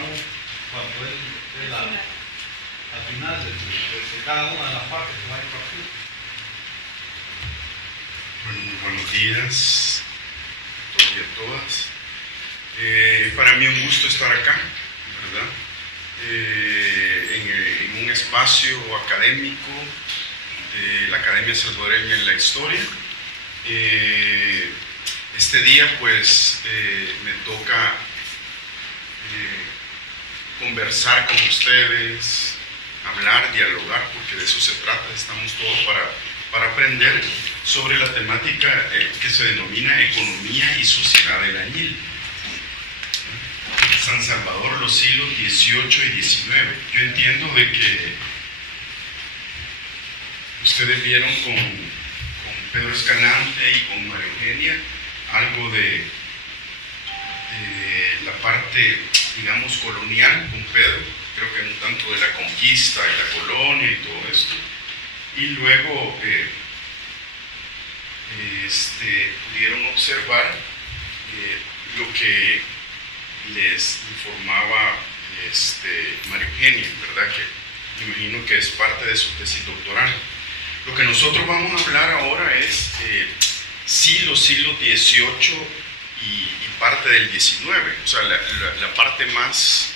encontramos cuando es al final de cada una de las partes que va a impartir. Bueno, muy buenos días a todos y a todas. Para mí un gusto estar acá, ¿verdad? En un espacio académico de la Academia Salvadoreña en la Historia. Este día pues me toca conversar con ustedes, hablar, dialogar, porque de eso se trata. Estamos todos para aprender sobre la temática que se denomina economía y sociedad del añil. San Salvador, los siglos XVIII y XIX. Yo entiendo de que ustedes vieron con Pedro Escalante y con María Eugenia algo de la parte, digamos, colonial con Pedro, creo que un tanto de la conquista, de la colonia y todo esto, y luego pudieron observar lo que les informaba María Eugenia, ¿verdad? Que me imagino que es parte de su tesis doctoral. Lo que nosotros vamos a hablar ahora es sí los siglos XVIII y parte del XIX, o sea, la parte más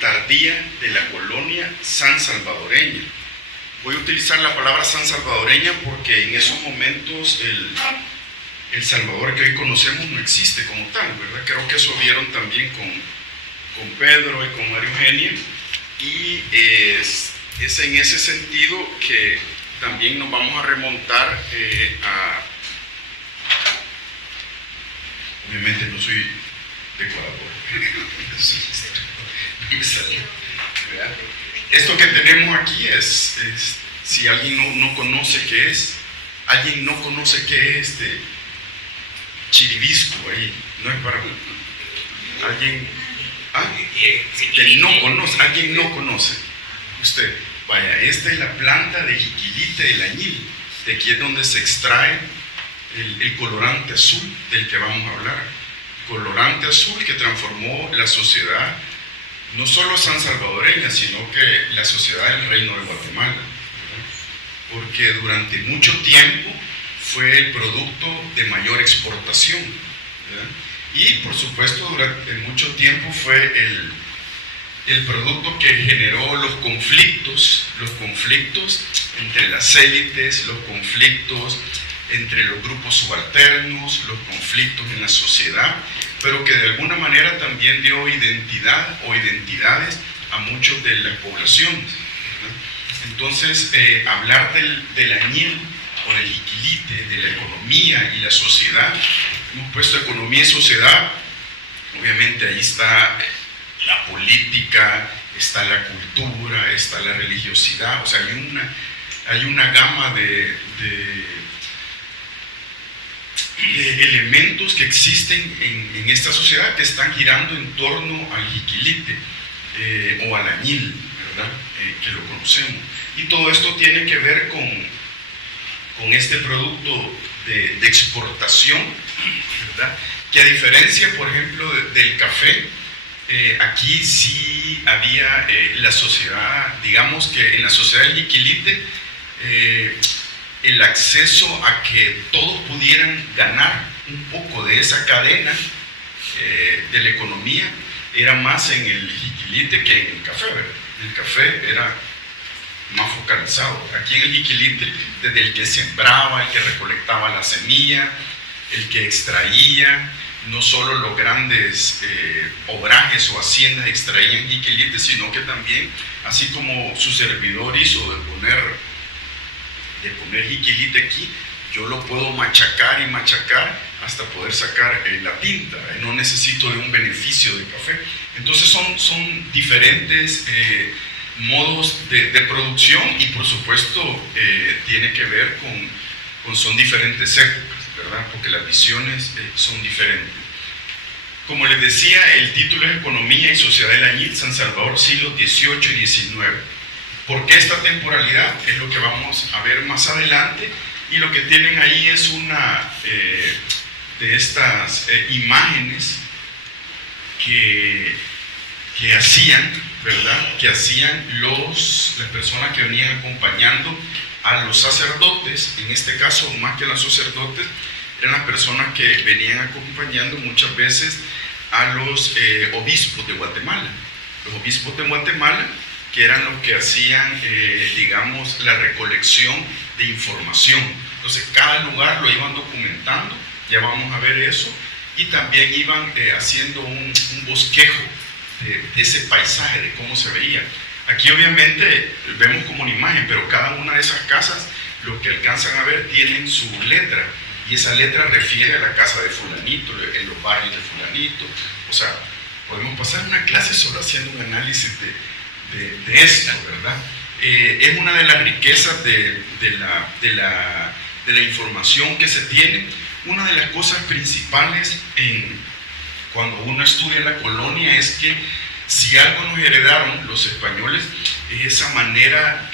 tardía de la colonia sansalvadoreña. Voy a utilizar la palabra sansalvadoreña porque en esos momentos el Salvador que hoy conocemos no existe como tal, ¿verdad? Creo que eso vieron también con Pedro y con María Eugenia, y es en ese sentido que también nos vamos a remontar obviamente no soy decorador. Esto que tenemos aquí es si alguien no conoce qué es, alguien no conoce qué es chiribisco ahí, no es para alguien que no conoce, alguien no conoce. Usted, vaya, esta es la planta de jiquilite del añil, de aquí es donde se extrae el colorante azul del que vamos a hablar. Colorante azul que transformó la sociedad, no solo sansalvadoreña, sino que la sociedad del Reino de Guatemala, ¿verdad? Porque durante mucho tiempo fue el producto de mayor exportación, ¿verdad? Y por supuesto durante mucho tiempo fue el producto que generó los conflictos entre las élites, los conflictos entre los grupos subalternos, los conflictos en la sociedad, pero que de alguna manera también dio identidad o identidades a muchos de las poblaciones, ¿verdad? Entonces, hablar del añil o del jiquilite, de la economía y la sociedad, hemos puesto economía y sociedad, obviamente ahí está la política, está la cultura, está la religiosidad, o sea, hay una gama de elementos que existen en esta sociedad que están girando en torno al jiquilite o al añil, ¿verdad? Que lo conocemos. Y todo esto tiene que ver con este producto de exportación, ¿verdad? Que a diferencia, por ejemplo, del café, aquí sí había la sociedad, digamos que en la sociedad del jiquilite, el acceso a que todos pudieran ganar un poco de esa cadena de la economía era más en el jiquilite que en el café, ¿verdad? El café era más focalizado. Aquí en el jiquilite, desde el que sembraba, el que recolectaba la semilla, el que extraía, no solo los grandes obrajes o haciendas extraían jiquilite, sino que también, así como su servidor hizo de poner jiquilite aquí, yo lo puedo machacar y machacar hasta poder sacar la tinta, no necesito de un beneficio de café. Entonces son diferentes modos de producción y por supuesto tiene que ver son diferentes épocas, ¿verdad? Porque las visiones son diferentes. Como les decía, el título es Economía y Sociedad del Añil, San Salvador, siglos XVIII y XIX. ¿Por qué esta temporalidad? Es lo que vamos a ver más adelante, y lo que tienen ahí es una de estas imágenes que que hacían, ¿verdad? Que hacían las personas que venían acompañando a los sacerdotes, en este caso más que los sacerdotes, eran las personas que venían acompañando muchas veces a los obispos de Guatemala. Los obispos de Guatemala, que eran los que hacían, digamos, la recolección de información. Entonces, cada lugar lo iban documentando, ya vamos a ver eso, y también iban haciendo un bosquejo de ese paisaje, de cómo se veía. Aquí obviamente vemos como una imagen, pero cada una de esas casas, lo que alcanzan a ver, tienen su letra, y esa letra refiere a la casa de fulanito, en los barrios de fulanito. O sea, podemos pasar una clase solo haciendo un análisis de esto, ¿verdad? Es una de las riquezas de la información que se tiene. Una de las cosas principales cuando uno estudia la colonia es que si algo nos heredaron los españoles es esa manera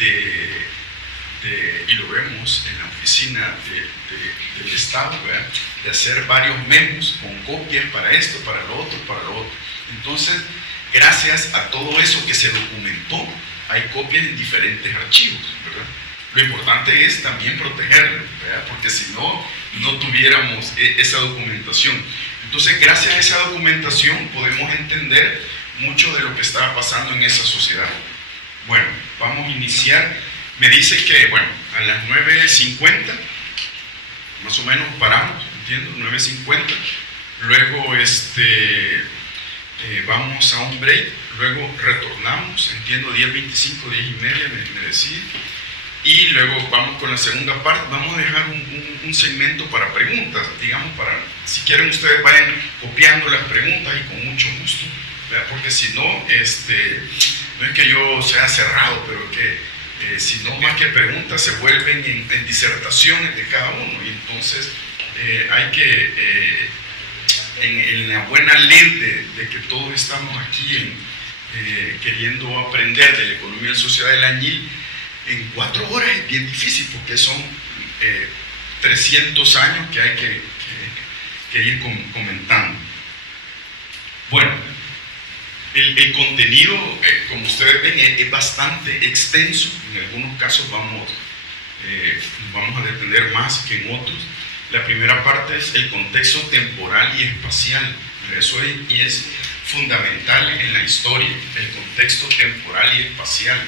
y lo vemos en la oficina del Estado, ¿verdad? De hacer varios memos con copias para esto, para lo otro, para lo otro. Entonces, gracias a todo eso que se documentó, hay copias en diferentes archivos, ¿verdad? Lo importante es también protegerlo, ¿verdad? Porque si no, no tuviéramos esa documentación. Entonces, gracias a esa documentación podemos entender mucho de lo que estaba pasando en esa sociedad. Bueno, vamos a iniciar. Me dice que, bueno, a las 9:50, más o menos paramos, entiendo, 9:50. Luego, vamos a un break, luego retornamos, entiendo, 10:25, 10:30, me decía. Y luego vamos con la segunda parte. Vamos a dejar un segmento para preguntas, digamos, si quieren ustedes vayan copiando las preguntas y con mucho gusto, ¿verdad? Porque si no, no es que yo sea cerrado, pero que si no más que preguntas se vuelven en disertaciones de cada uno, y entonces hay que, en la buena ley de que todos estamos aquí queriendo aprender de la economía y la sociedad del añil, en 4 horas es bien difícil, porque son 300 años que hay que ir comentando. Bueno, el contenido, como ustedes ven, es bastante extenso. En algunos casos vamos a detener más que en otros. La primera parte es el contexto temporal y espacial. Eso es fundamental en la historia, el contexto temporal y espacial.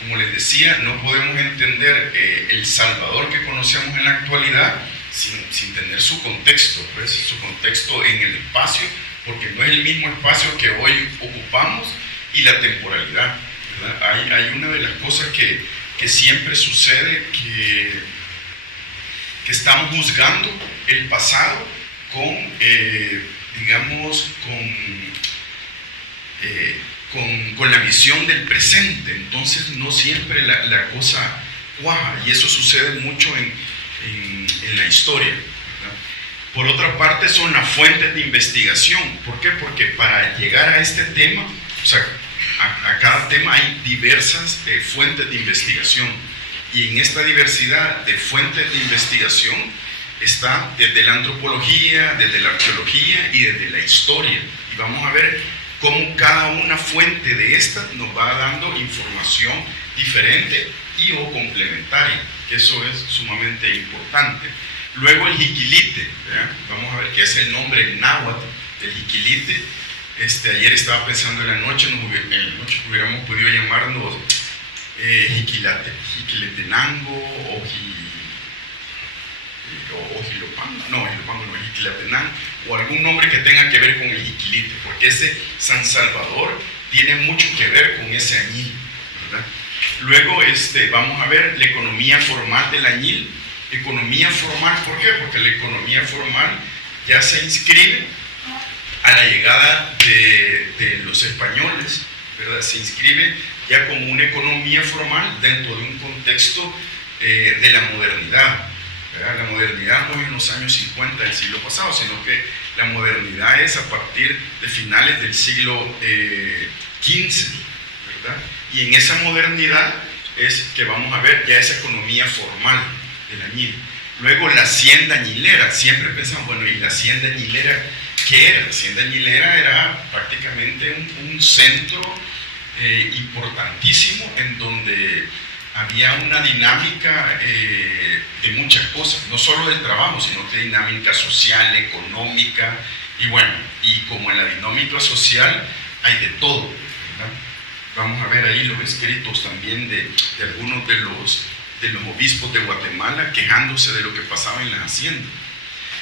Como les decía, no podemos entender el Salvador que conocemos en la actualidad sin tener su contexto, pues, su contexto en el espacio, porque no es el mismo espacio que hoy ocupamos, y la temporalidad, ¿verdad? Hay una de las cosas que siempre sucede, que estamos juzgando el pasado con la visión del presente. Entonces no siempre la cosa cuaja, y eso sucede mucho en la historia, ¿verdad? Por otra parte, son las fuentes de investigación. ¿Por qué? Porque para llegar a este tema, o sea, a cada tema hay diversas fuentes de investigación, y en esta diversidad de fuentes de investigación está desde la antropología, desde la arqueología y desde la historia, y vamos a ver cómo cada una fuente de estas nos va dando información diferente y o complementaria, que eso es sumamente importante. Luego el jiquilite, ¿verdad? Vamos a ver qué es el nombre en náhuatl del jiquilite. Ayer estaba pensando en la noche que hubiéramos podido llamarnos Jiquiletenango o Jilopango, no, Jiquilatenango, o algún nombre que tenga que ver con el jiquilite, porque ese San Salvador tiene mucho que ver con ese añil, ¿verdad? Luego vamos a ver la economía formal del añil. Economía formal, ¿por qué? Porque la economía formal ya se inscribe a la llegada de los españoles, ¿verdad? Se inscribe ya como una economía formal dentro de un contexto de la modernidad, ¿verdad? La modernidad no es en los años 50 del siglo pasado, sino que la modernidad es a partir de finales del siglo XV, ¿verdad? Y en esa modernidad es que vamos a ver ya esa economía formal del añil. Luego la hacienda añilera. Siempre pensamos, bueno, ¿y la hacienda añilera ¿qué era? La hacienda añilera era prácticamente un centro importantísimo en donde había una dinámica de muchas cosas, no solo del trabajo, sino de dinámica social, económica, y bueno, y como en la dinámica social hay de todo, ¿verdad? Vamos a ver ahí los escritos también de algunos de los obispos de Guatemala quejándose de lo que pasaba en las haciendas.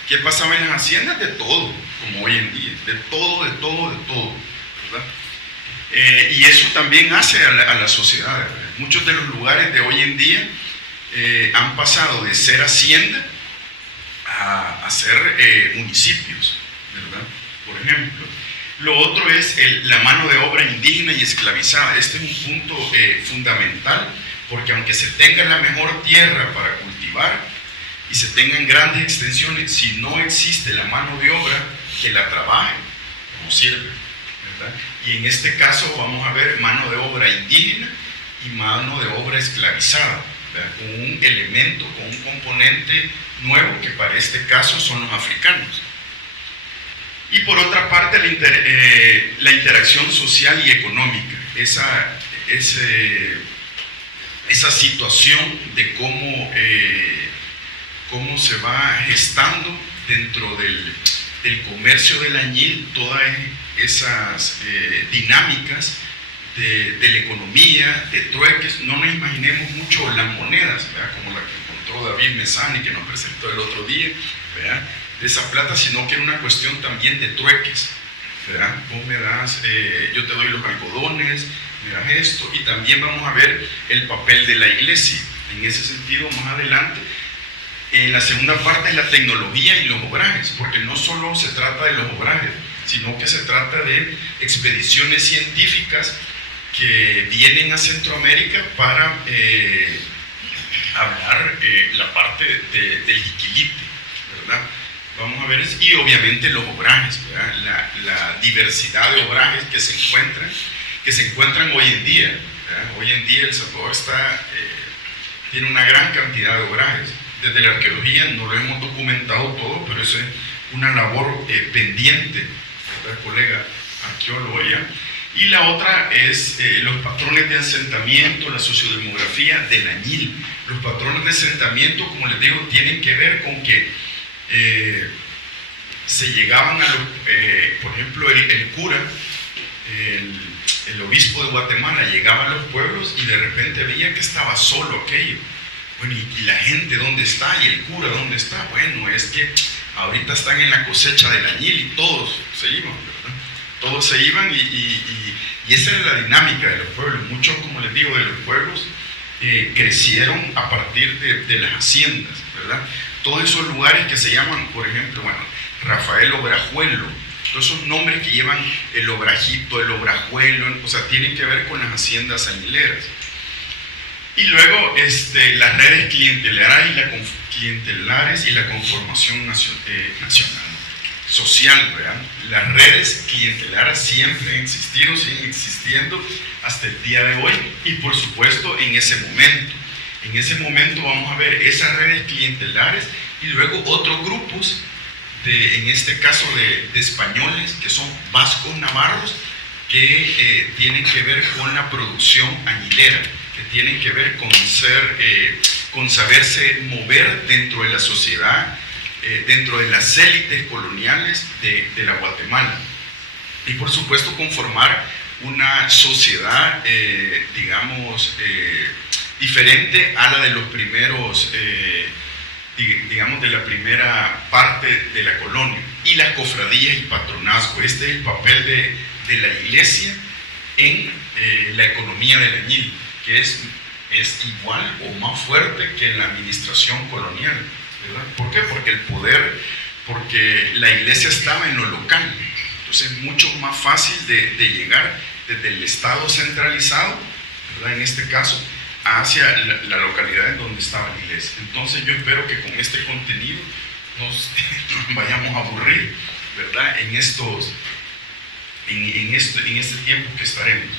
¿Qué pasaba en las haciendas? De todo, como hoy en día, de todo, ¿verdad? Y eso también hace a la sociedad, ¿verdad? Muchos de los lugares de hoy en día han pasado de ser hacienda a ser municipios, ¿verdad? Por ejemplo. Lo otro es la mano de obra indígena y esclavizada. Este es un punto fundamental, porque aunque se tenga la mejor tierra para cultivar y se tengan grandes extensiones, si no existe la mano de obra que la trabaje, no sirve, ¿verdad? Y en este caso vamos a ver mano de obra indígena y mano de obra esclavizada, ¿verdad? Con un elemento, con un componente nuevo que para este caso son los africanos. Y por otra parte la interacción social y económica, esa situación de cómo se va gestando dentro del comercio del añil todas esas dinámicas de la economía, de trueques. No nos imaginemos mucho las monedas, ¿verdad? Como la que encontró David Mesani, que nos presentó el otro día, ¿verdad? De esa plata, sino que era una cuestión también de trueques, ¿verdad? Vos me das, yo te doy los algodones, me das esto, y también vamos a ver el papel de la iglesia. En ese sentido, más adelante, en la segunda parte es la tecnología y los obrajes, porque no solo se trata de los obrajes, sino que se trata de expediciones científicas que vienen a Centroamérica para hablar la parte del jiquilite, ¿verdad? Vamos a ver eso. Y obviamente los obrajes, ¿verdad? La diversidad de obrajes que se encuentran hoy en día, ¿verdad? Hoy en día El Salvador tiene una gran cantidad de obrajes. Desde la arqueología no lo hemos documentado todo, pero eso es una labor pendiente, ¿verdad, colega arqueólogo ya? Y la otra es los patrones de asentamiento, la sociodemografía del añil. Los patrones de asentamiento, como les digo, tienen que ver con que se llegaban por ejemplo, el cura, el obispo de Guatemala llegaba a los pueblos y de repente veía que estaba solo aquello. Bueno, ¿y la gente dónde está? ¿Y el cura dónde está? Bueno, es que ahorita están en la cosecha del añil y todos se iban, ¿verdad? Todos se iban y esa era la dinámica de los pueblos. Muchos, como les digo, de los pueblos crecieron a partir de las haciendas, ¿verdad? Todos esos lugares que se llaman, por ejemplo, bueno, Rafael Obrajuelo, todos esos nombres que llevan el obrajito, el obrajuelo, o sea, tienen que ver con las haciendas añileras. Y luego las redes clientelares y la conformación nacional, social, ¿verdad? Las redes clientelares siempre han existido, siguen existiendo hasta el día de hoy, y por supuesto en ese momento. En ese momento vamos a ver esas redes clientelares y luego otros grupos, en este caso de españoles, que son vascos navarros, que tienen que ver con la producción añilera, que tienen que ver con saberse mover dentro de la sociedad, dentro de las élites coloniales de la Guatemala. Y por supuesto conformar una sociedad, digamos, diferente a la de los primeros, digamos, de la primera parte de la colonia. Y las cofradías y patronazgo. Este es el papel de la iglesia en la economía del añil, que es igual o más fuerte que en la administración colonial, ¿verdad? ¿Por qué? Porque la iglesia estaba en lo local. Entonces es mucho más fácil de llegar desde el Estado centralizado, ¿verdad? En este caso, hacia la localidad en donde estaba la iglesia. Entonces yo espero que con este contenido nos vayamos a aburrir, ¿verdad? En este tiempo que estaremos.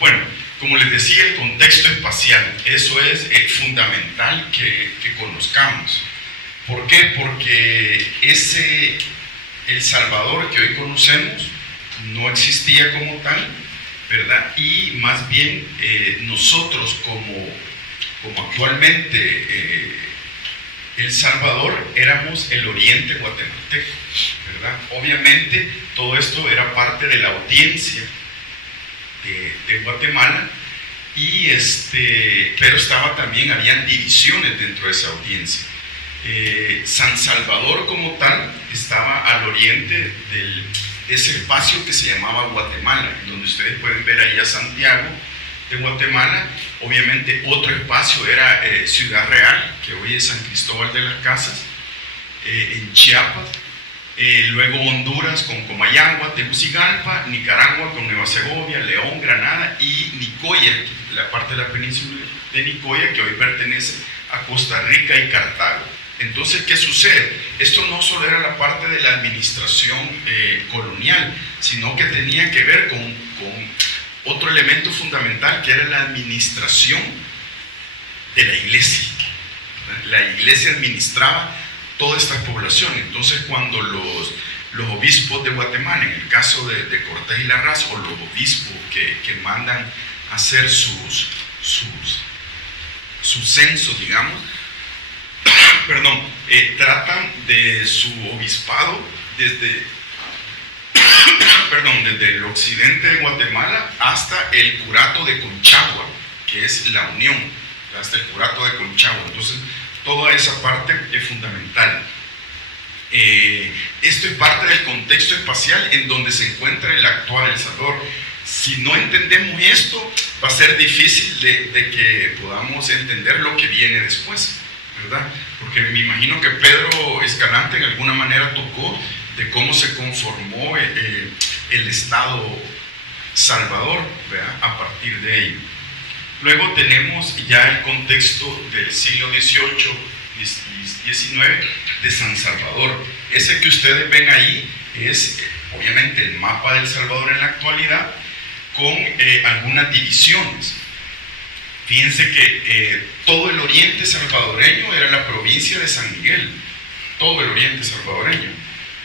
Bueno, como les decía, el contexto espacial, eso es fundamental que conozcamos. ¿Por qué? Porque El Salvador que hoy conocemos no existía como tal, ¿verdad? Y más bien nosotros como actualmente El Salvador éramos el oriente guatemalteco, ¿verdad? Obviamente todo esto era parte de la audiencia de Guatemala, y pero habían divisiones dentro de esa audiencia. San Salvador como tal estaba al oriente de ese espacio que se llamaba Guatemala, donde ustedes pueden ver ahí a Santiago de Guatemala. Obviamente otro espacio era Ciudad Real, que hoy es San Cristóbal de las Casas, en Chiapas. Luego Honduras con Comayagua, Tegucigalpa, Nicaragua con Nueva Segovia, León, Granada y Nicoya, la parte de la península de Nicoya que hoy pertenece a Costa Rica y Cartago. Entonces, ¿qué sucede? Esto no solo era la parte de la administración colonial, sino que tenía que ver con otro elemento fundamental, que era la administración de la iglesia. La iglesia administraba toda esta población. Entonces, cuando los obispos de Guatemala, en el caso de Cortés y Larraz, o los obispos que mandan a hacer sus censos, digamos, tratan de su obispado desde el occidente de Guatemala hasta el curato de Conchagua, que es la Unión, hasta el curato de Conchagua. Entonces, toda esa parte es fundamental. Esto es parte del contexto espacial en donde se encuentra el actual El Salvador. Si no entendemos esto, va a ser difícil de que podamos entender lo que viene después, ¿verdad? Porque me imagino que Pedro Escalante en alguna manera tocó de cómo se conformó el Estado Salvador, ¿verdad? A partir de ello. Luego tenemos ya el contexto del siglo XVIII y XIX de San Salvador. Ese que ustedes ven ahí es obviamente el mapa del Salvador en la actualidad, con algunas divisiones. Fíjense que todo el oriente salvadoreño era la provincia de San Miguel, todo el oriente salvadoreño.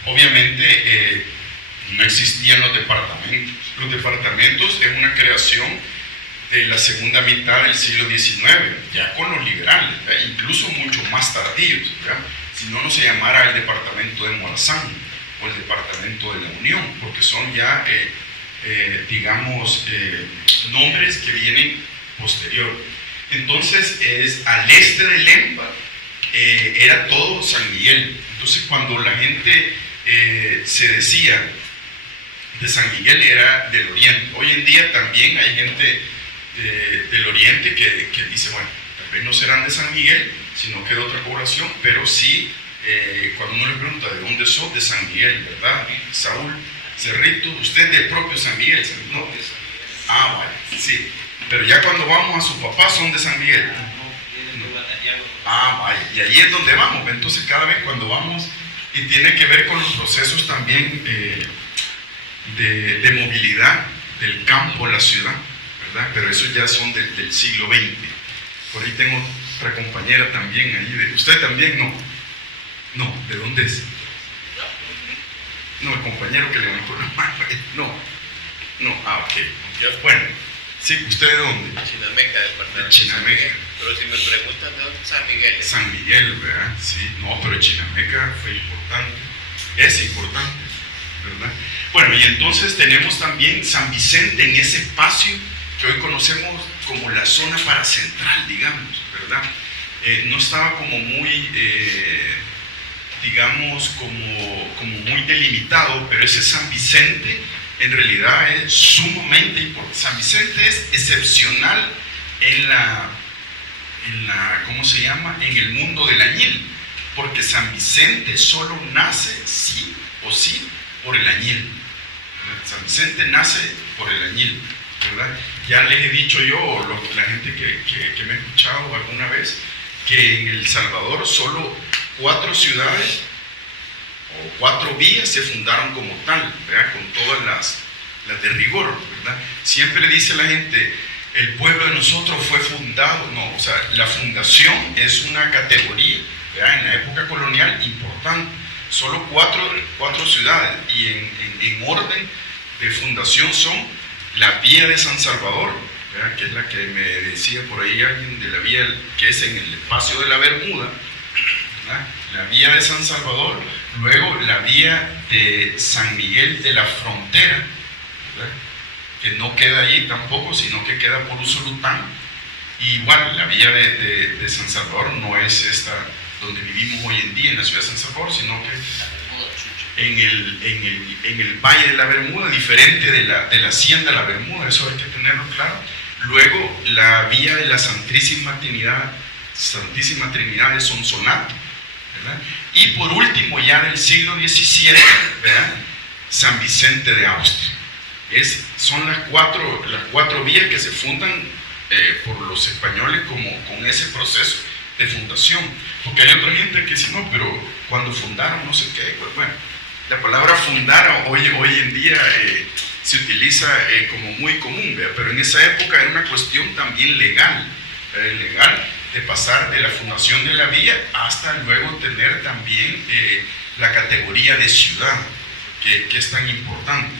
Obviamente no existían los departamentos. Los departamentos es una creación de la segunda mitad del siglo XIX, ya con los liberales, ¿verdad? Incluso mucho más tardíos, ¿verdad? Si no, no se llamara el departamento de Morazán o el departamento de la Unión, porque son ya, nombres que vienen posterior. Entonces, al este de Lempa era todo San Miguel. Entonces, cuando la gente se decía de San Miguel, era del oriente. Hoy en día también hay gente del oriente que dice, bueno, tal vez no serán de San Miguel, sino que de otra población, pero sí, cuando uno le pregunta de dónde sos, de San Miguel, ¿verdad? Saúl Cerrito, usted de propio San Miguel, ¿no? Ah, vale, sí. Pero ya cuando vamos a su papá son de San Miguel. Ah, vaya, y ahí es donde vamos. Entonces cada vez cuando vamos, y tiene que ver con los procesos también de movilidad del campo a la ciudad, ¿verdad? Pero esos ya son del siglo XX. Por ahí tengo otra compañera también ahí. ¿Usted también? No, ¿de dónde es? No, el compañero que levantó la mano. No, ok. Bueno, sí, ¿usted de dónde? Chinameca, departamento de Chinameca. Pero si me preguntan de dónde es San Miguel. San Miguel, ¿verdad? Sí, no, pero Chinameca fue importante. Es importante, ¿verdad? Bueno, y entonces tenemos también San Vicente en ese espacio que hoy conocemos como la zona paracentral, digamos, ¿verdad? No estaba como muy, digamos, como muy delimitado, pero ese San Vicente en realidad es sumamente importante. San Vicente es excepcional en ¿cómo se llama? En el mundo del añil, porque San Vicente solo nace sí o sí por el añil. San Vicente nace por el añil, ¿verdad? Ya les he dicho yo, la gente que me ha escuchado alguna vez, que en El Salvador solo 4 ciudades o 4 vías se fundaron como tal, ¿verdad? Con todas las de rigor, ¿verdad? Siempre dice la gente, el pueblo de nosotros fue fundado. No, o sea, la fundación es una categoría, ¿verdad? En la época colonial importante, solo cuatro ciudades, y en orden de fundación son la Vía de San Salvador, ¿verdad?, que es la que me decía por ahí alguien de la vía, que es en el espacio de la Bermuda, ¿verdad?, la Vía de San Salvador, luego la Vía de San Miguel de la Frontera, ¿verdad?, que no queda ahí tampoco, sino que queda por Usulután. Y igual, la Vía de San Salvador no es esta donde vivimos hoy en día en la ciudad de San Salvador, sino que en el Valle de la Bermuda, diferente de la Hacienda de la Bermuda, eso hay que tenerlo claro. Luego la Vía de la Santísima Trinidad de Sonsonate, ¿verdad? Y por último, ya del siglo XVII, ¿verdad?, San Vicente de Austria. Son las cuatro vías que se fundan por los españoles con ese proceso de fundación. Porque hay otra gente que dice, no, pero cuando fundaron no sé qué. Bueno, la palabra fundar hoy en día se utiliza como muy común, ¿verdad? Pero en esa época era una cuestión también legal, de pasar de la fundación de la vía hasta luego tener también la categoría de ciudad, que es tan importante.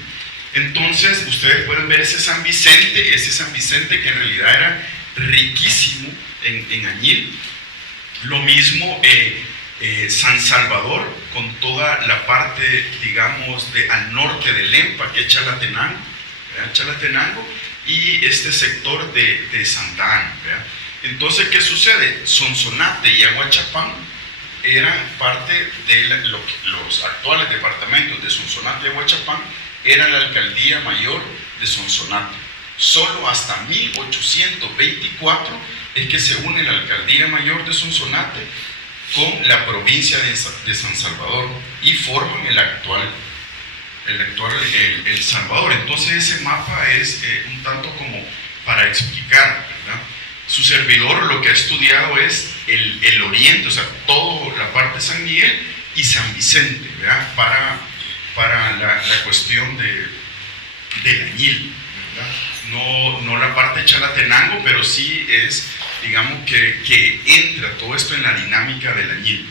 Entonces ustedes pueden ver ese San Vicente que en realidad era riquísimo en añil. Lo mismo San Salvador, con toda la parte, digamos, al norte de Lempa, que es Chalatenango, y este sector de Santa Ana, ¿verdad? Entonces, ¿qué sucede? Sonsonate y Aguachapán eran parte de los actuales departamentos de Sonsonate y Aguachapán, era la alcaldía mayor de Sonsonate. Solo hasta 1824 es que se une la alcaldía mayor de Sonsonate con la provincia de San Salvador y forman el actual El Salvador. Entonces ese mapa es un tanto como para explicar, ¿verdad? Su servidor lo que ha estudiado es el oriente, o sea, toda la parte de San Miguel y San Vicente, ¿verdad?, para la cuestión del añil, ¿verdad? No la parte de Chalatenango, pero sí es, digamos, que entra todo esto en la dinámica del añil.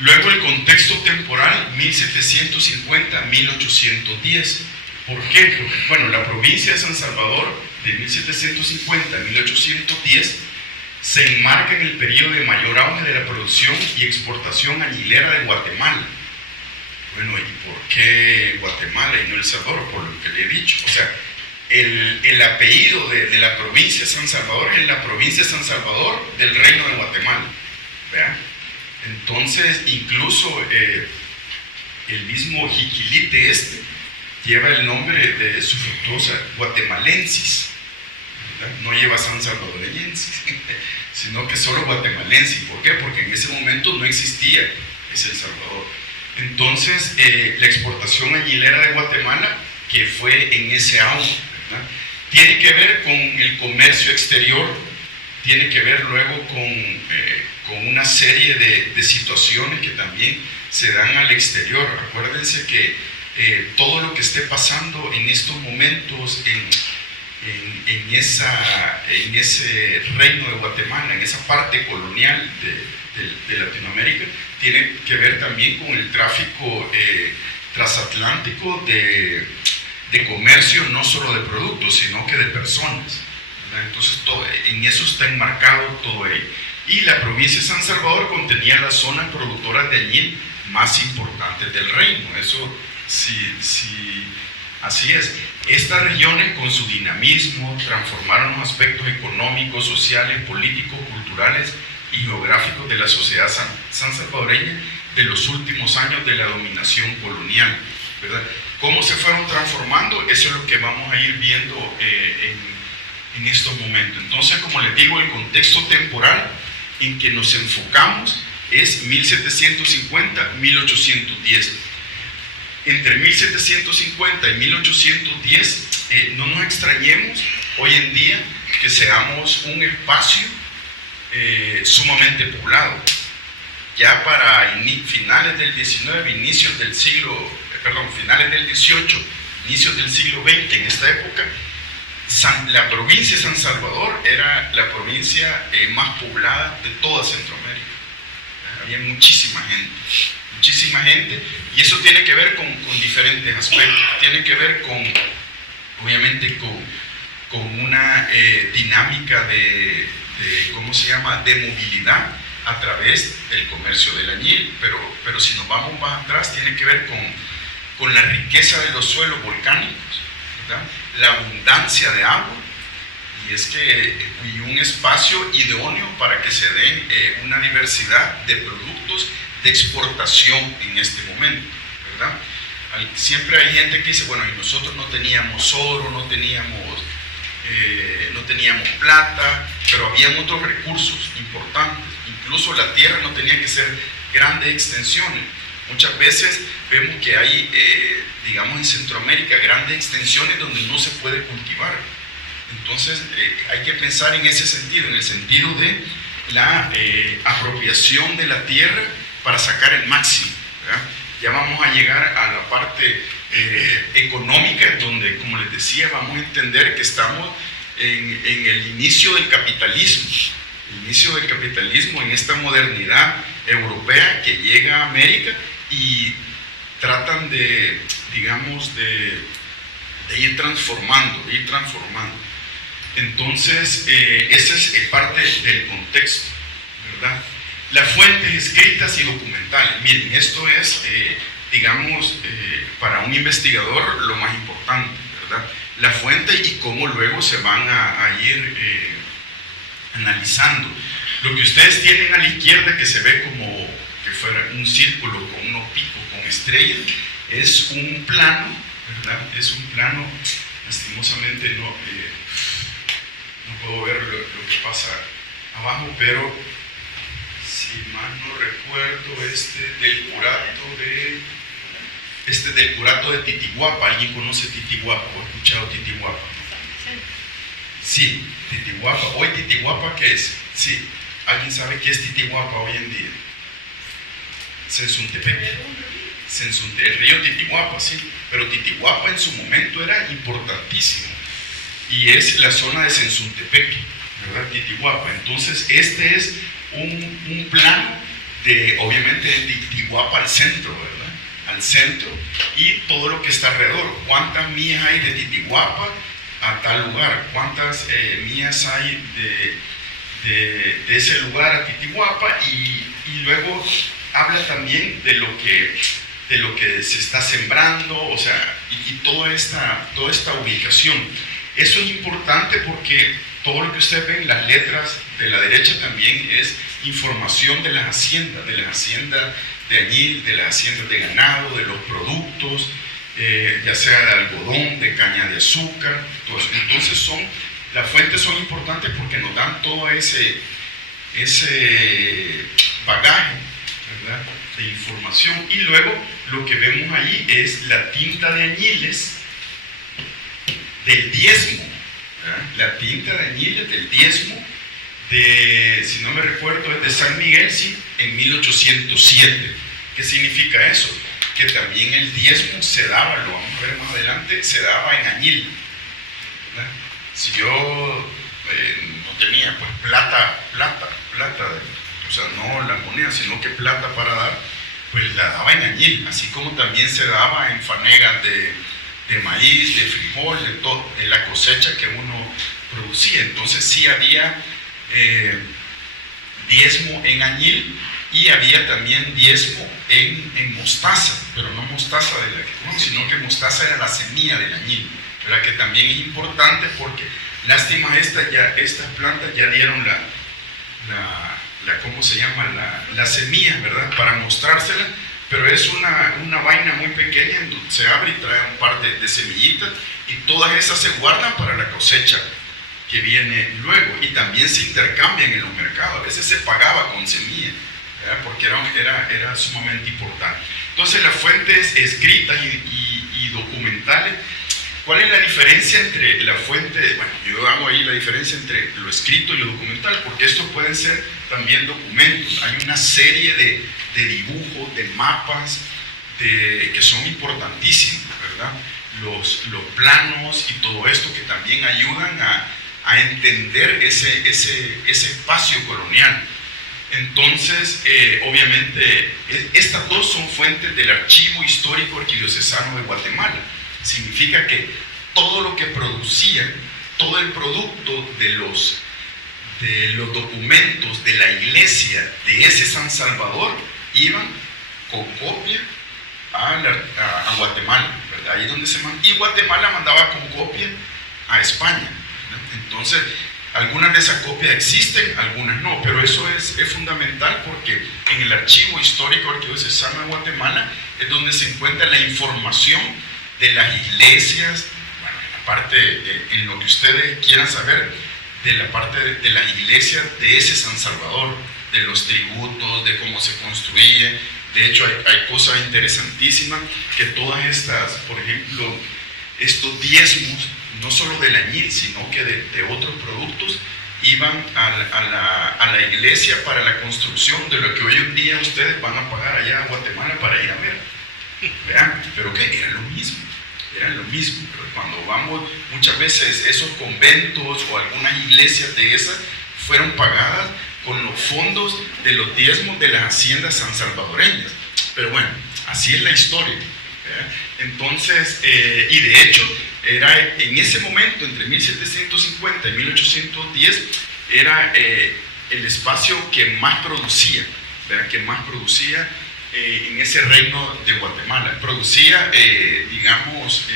Luego el contexto temporal, 1750-1810. ¿Por qué? Porque, bueno, la provincia de San Salvador, de 1750 a 1810, se enmarca en el periodo de mayor auge de la producción y exportación añilera de Guatemala. Bueno, ¿y por qué Guatemala y no El Salvador? Por lo que le he dicho. O sea, el apellido de la provincia de San Salvador es la provincia de San Salvador del Reino de Guatemala, ¿verdad? Entonces, incluso el mismo Jiquilite lleva el nombre de su fructuosa, guatemalensis, ¿verdad? No lleva San Salvadoreñensis, sino que solo guatemalensis. ¿Por qué? Porque en ese momento no existía ese El Salvador. Entonces, la exportación añilera de Guatemala, que fue en ese auge, ¿verdad?, tiene que ver con el comercio exterior, tiene que ver luego con una serie de situaciones que también se dan al exterior. Acuérdense que todo lo que esté pasando en estos momentos en ese reino de Guatemala, en esa parte colonial de Latinoamérica, tiene que ver también con el tráfico transatlántico de comercio, no solo de productos, sino que de personas, ¿verdad? Entonces en eso está enmarcado todo ello. Y la provincia de San Salvador contenía las zonas productoras de añil más importantes del reino. Eso sí, así es. Estas regiones, con su dinamismo, transformaron los aspectos económicos, sociales, políticos, culturales y geográficos de la sociedad san salvadoreña de los últimos años de la dominación colonial, ¿verdad? ¿Cómo se fueron transformando? Eso es lo que vamos a ir viendo en estos momentos. Entonces, como les digo, el contexto temporal en que nos enfocamos es 1750-1810. Entre 1750 y 1810, no nos extrañemos hoy en día que seamos un espacio sumamente poblado. Ya para finales del 19, finales del 18, inicios del siglo XX, en esta época, la provincia de San Salvador era la provincia más poblada de toda Centroamérica. había muchísima gente, y eso tiene que ver con diferentes aspectos. Tiene que ver obviamente con una dinámica de ¿cómo se llama?, de movilidad a través del comercio del añil, pero si nos vamos más atrás, tiene que ver con la riqueza de los suelos volcánicos, ¿verdad?, la abundancia de agua, y un espacio idóneo para que se den una diversidad de productos de exportación en este momento, ¿verdad? Siempre hay gente que dice, bueno, y nosotros no teníamos oro, no teníamos plata, pero habían otros recursos importantes. Incluso la tierra no tenía que ser grandes extensiones. Muchas veces vemos que hay, digamos en Centroamérica, grandes extensiones donde no se puede cultivar. Entonces hay que pensar en ese sentido, en el sentido de la apropiación de la tierra para sacar el máximo, ¿verdad? Ya vamos a llegar a la parte económica, donde, como les decía, vamos a entender que estamos en el inicio del capitalismo. El inicio del capitalismo en esta modernidad europea que llega a América y tratan de, digamos, de ir transformando. Entonces, esa es parte del contexto, ¿verdad? Las fuentes escritas y documentales. Miren, esto es, digamos, para un investigador lo más importante, ¿verdad? La fuente y cómo luego se van a ir analizando. Lo que ustedes tienen a la izquierda, que se ve como que fuera un círculo con unos picos, con estrellas, es un plano, ¿verdad? Es un plano, lastimosamente no puedo ver lo que pasa abajo, pero si mal no recuerdo, del curato de Titihuapa. ¿Alguien conoce Titihuapa o ha escuchado Titihuapa? Sí, Titihuapa. ¿Hoy Titihuapa qué es? Sí. ¿Alguien sabe qué es Titihuapa hoy en día? Sensuntepeque. El río Titihuapa, sí. Pero Titihuapa en su momento era importantísimo. Y es la zona de Sensuntepeque, ¿verdad? Titihuapa. Entonces, este es un plano obviamente, de Titihuapa al centro, ¿verdad? Al centro, y todo lo que está alrededor. ¿Cuántas millas hay de Titihuapa a tal lugar? ¿Cuántas millas hay de ese lugar a Titihuapa? Y luego habla también de lo que se está sembrando, o sea, y toda esta ubicación. Eso es importante porque todo lo que ustedes ven, las letras de la derecha, también es información de las haciendas de añil, de las haciendas de ganado, de los productos, ya sea de algodón, de caña de azúcar, todo eso. Entonces las fuentes son importantes porque nos dan todo ese bagaje, ¿verdad?, de información. Y luego lo que vemos ahí es la tinta de añiles del diezmo, ¿verdad? La tinta de añiles del diezmo si no me recuerdo, es de San Miguel, sí, en 1807. ¿Qué significa eso? Que también el diezmo se daba, lo vamos a ver más adelante, se daba en añil, ¿verdad? Si yo no tenía pues plata, o sea, no la moneda, sino que plata para dar, pues la daba en añil, así como también se daba en fanegas de maíz, de frijol, de la cosecha que uno producía. Entonces sí había diezmo en añil, y había también diezmo en mostaza, pero no mostaza de la que comemos, sino que mostaza era la semilla del añil, ¿verdad? Que también es importante porque, lástima, estas plantas ya dieron ¿cómo se llama? La semilla, ¿verdad? Para mostrársela, pero es una vaina muy pequeña, donde se abre y trae un par de semillitas, y todas esas se guardan para la cosecha que viene luego, y también se intercambian en los mercados. A veces se pagaba con semilla, ¿verdad? Porque era sumamente importante. Entonces, las fuentes escritas y documentales, ¿cuál es la diferencia entre la fuente? Bueno, yo hago ahí la diferencia entre lo escrito y lo documental, porque estos pueden ser también documentos. Hay una serie de dibujos, de mapas, que son importantísimos, ¿verdad? Los planos y todo esto, que también ayudan a entender ese espacio colonial. Entonces, obviamente, estas dos son fuentes del Archivo Histórico Arquidiocesano de Guatemala. Significa que todo lo que producía, todo el producto de los documentos de la iglesia de ese San Salvador iban con copia a Guatemala, ¿verdad? Ahí donde y Guatemala mandaba con copia a España, ¿verdad? Entonces, algunas de esas copias existen, algunas no, pero eso es fundamental porque en el Archivo Histórico Arquidiocesano de Guatemala es donde se encuentra la información de las iglesias, bueno, en la parte, en lo que ustedes quieran saber, de la parte de las iglesias de ese San Salvador, de los tributos, de cómo se construye. De hecho, hay cosas interesantísimas que todas estas, por ejemplo, estos diezmos, no solo del añil, sino que de otros productos, iban a la iglesia para la construcción de lo que hoy en día ustedes van a pagar allá a Guatemala para ir a ver. ¿Vean? Pero que era lo mismo. Eran lo mismo, pero cuando vamos, muchas veces esos conventos o algunas iglesias de esas fueron pagadas con los fondos de los diezmos de las haciendas sansalvadoreñas. Pero bueno, así es la historia, ¿verdad? Entonces, y de hecho, era en ese momento, entre 1750 y 1810, era el espacio que más producía, ¿verdad? Que más producía en ese reino de Guatemala. Producía, digamos,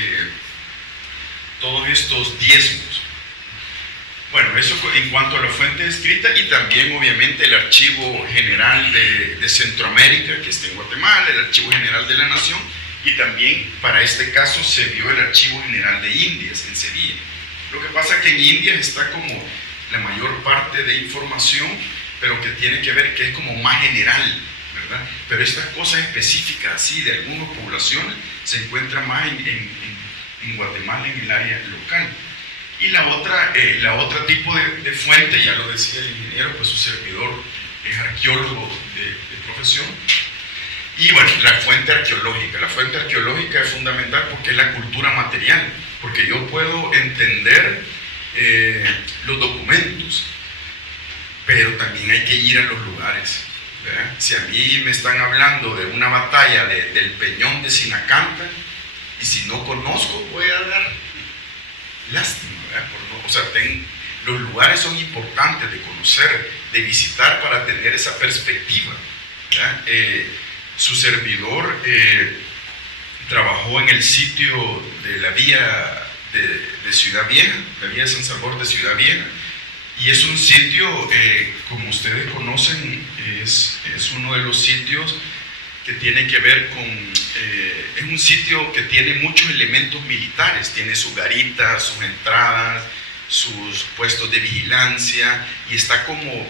todos estos diezmos. Bueno, eso en cuanto a la fuente escrita, y también obviamente el Archivo General de Centroamérica, que está en Guatemala, el Archivo General de la Nación, y también para este caso se vio el Archivo General de Indias en Sevilla. Lo que pasa es que en Indias está como la mayor parte de información, pero que tiene que ver, que es como más general, ¿verdad? Pero estas cosas específicas así de algunas poblaciones se encuentran más en Guatemala, en el área local. Y la otra tipo de fuente, ya lo decía el ingeniero, pues su servidor es arqueólogo de profesión. Y bueno, la fuente arqueológica. La fuente arqueológica es fundamental porque es la cultura material, porque yo puedo entender los documentos, pero también hay que ir a los lugares, ¿verdad? Si a mí me están hablando de una batalla del Peñón de Sinacanta, y si no conozco, voy a dar lástima, ¿verdad? O sea, los lugares son importantes de conocer, de visitar para tener esa perspectiva, ¿verdad? Su servidor trabajó en el sitio de la vía de Ciudad Vieja, la vía de San Salvador de Ciudad Vieja, y es un sitio, como ustedes conocen, es uno de los sitios que tiene que ver con, es un sitio que tiene muchos elementos militares, tiene sus garitas, sus entradas, sus puestos de vigilancia, y está como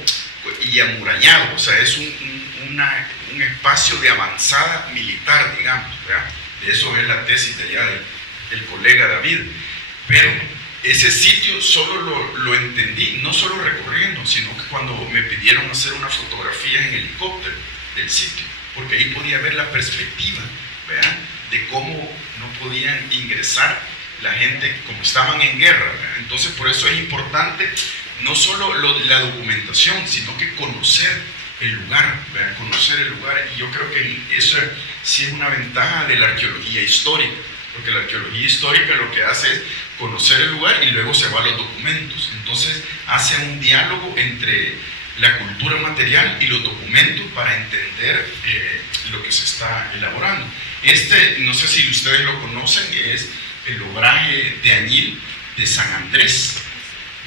y amurallado, o sea, es un espacio de avanzada militar, digamos, ¿verdad? Eso es la tesis de allá del colega David. Pero ese sitio solo lo entendí, no solo recorriendo, sino que cuando me pidieron hacer una fotografía en helicóptero del sitio, porque ahí podía ver la perspectiva, ¿verdad? De cómo no podían ingresar la gente, como estaban en guerra, ¿verdad? Entonces, por eso es importante no solo la documentación, sino que conocer el lugar, ¿verdad? Conocer el lugar, y yo creo que eso sí es una ventaja de la arqueología histórica, porque la arqueología histórica lo que hace es conocer el lugar y luego se va a los documentos. Entonces hace un diálogo entre la cultura material y los documentos para entender lo que se está elaborando. No sé si ustedes lo conocen, es el obraje de añil de San Andrés,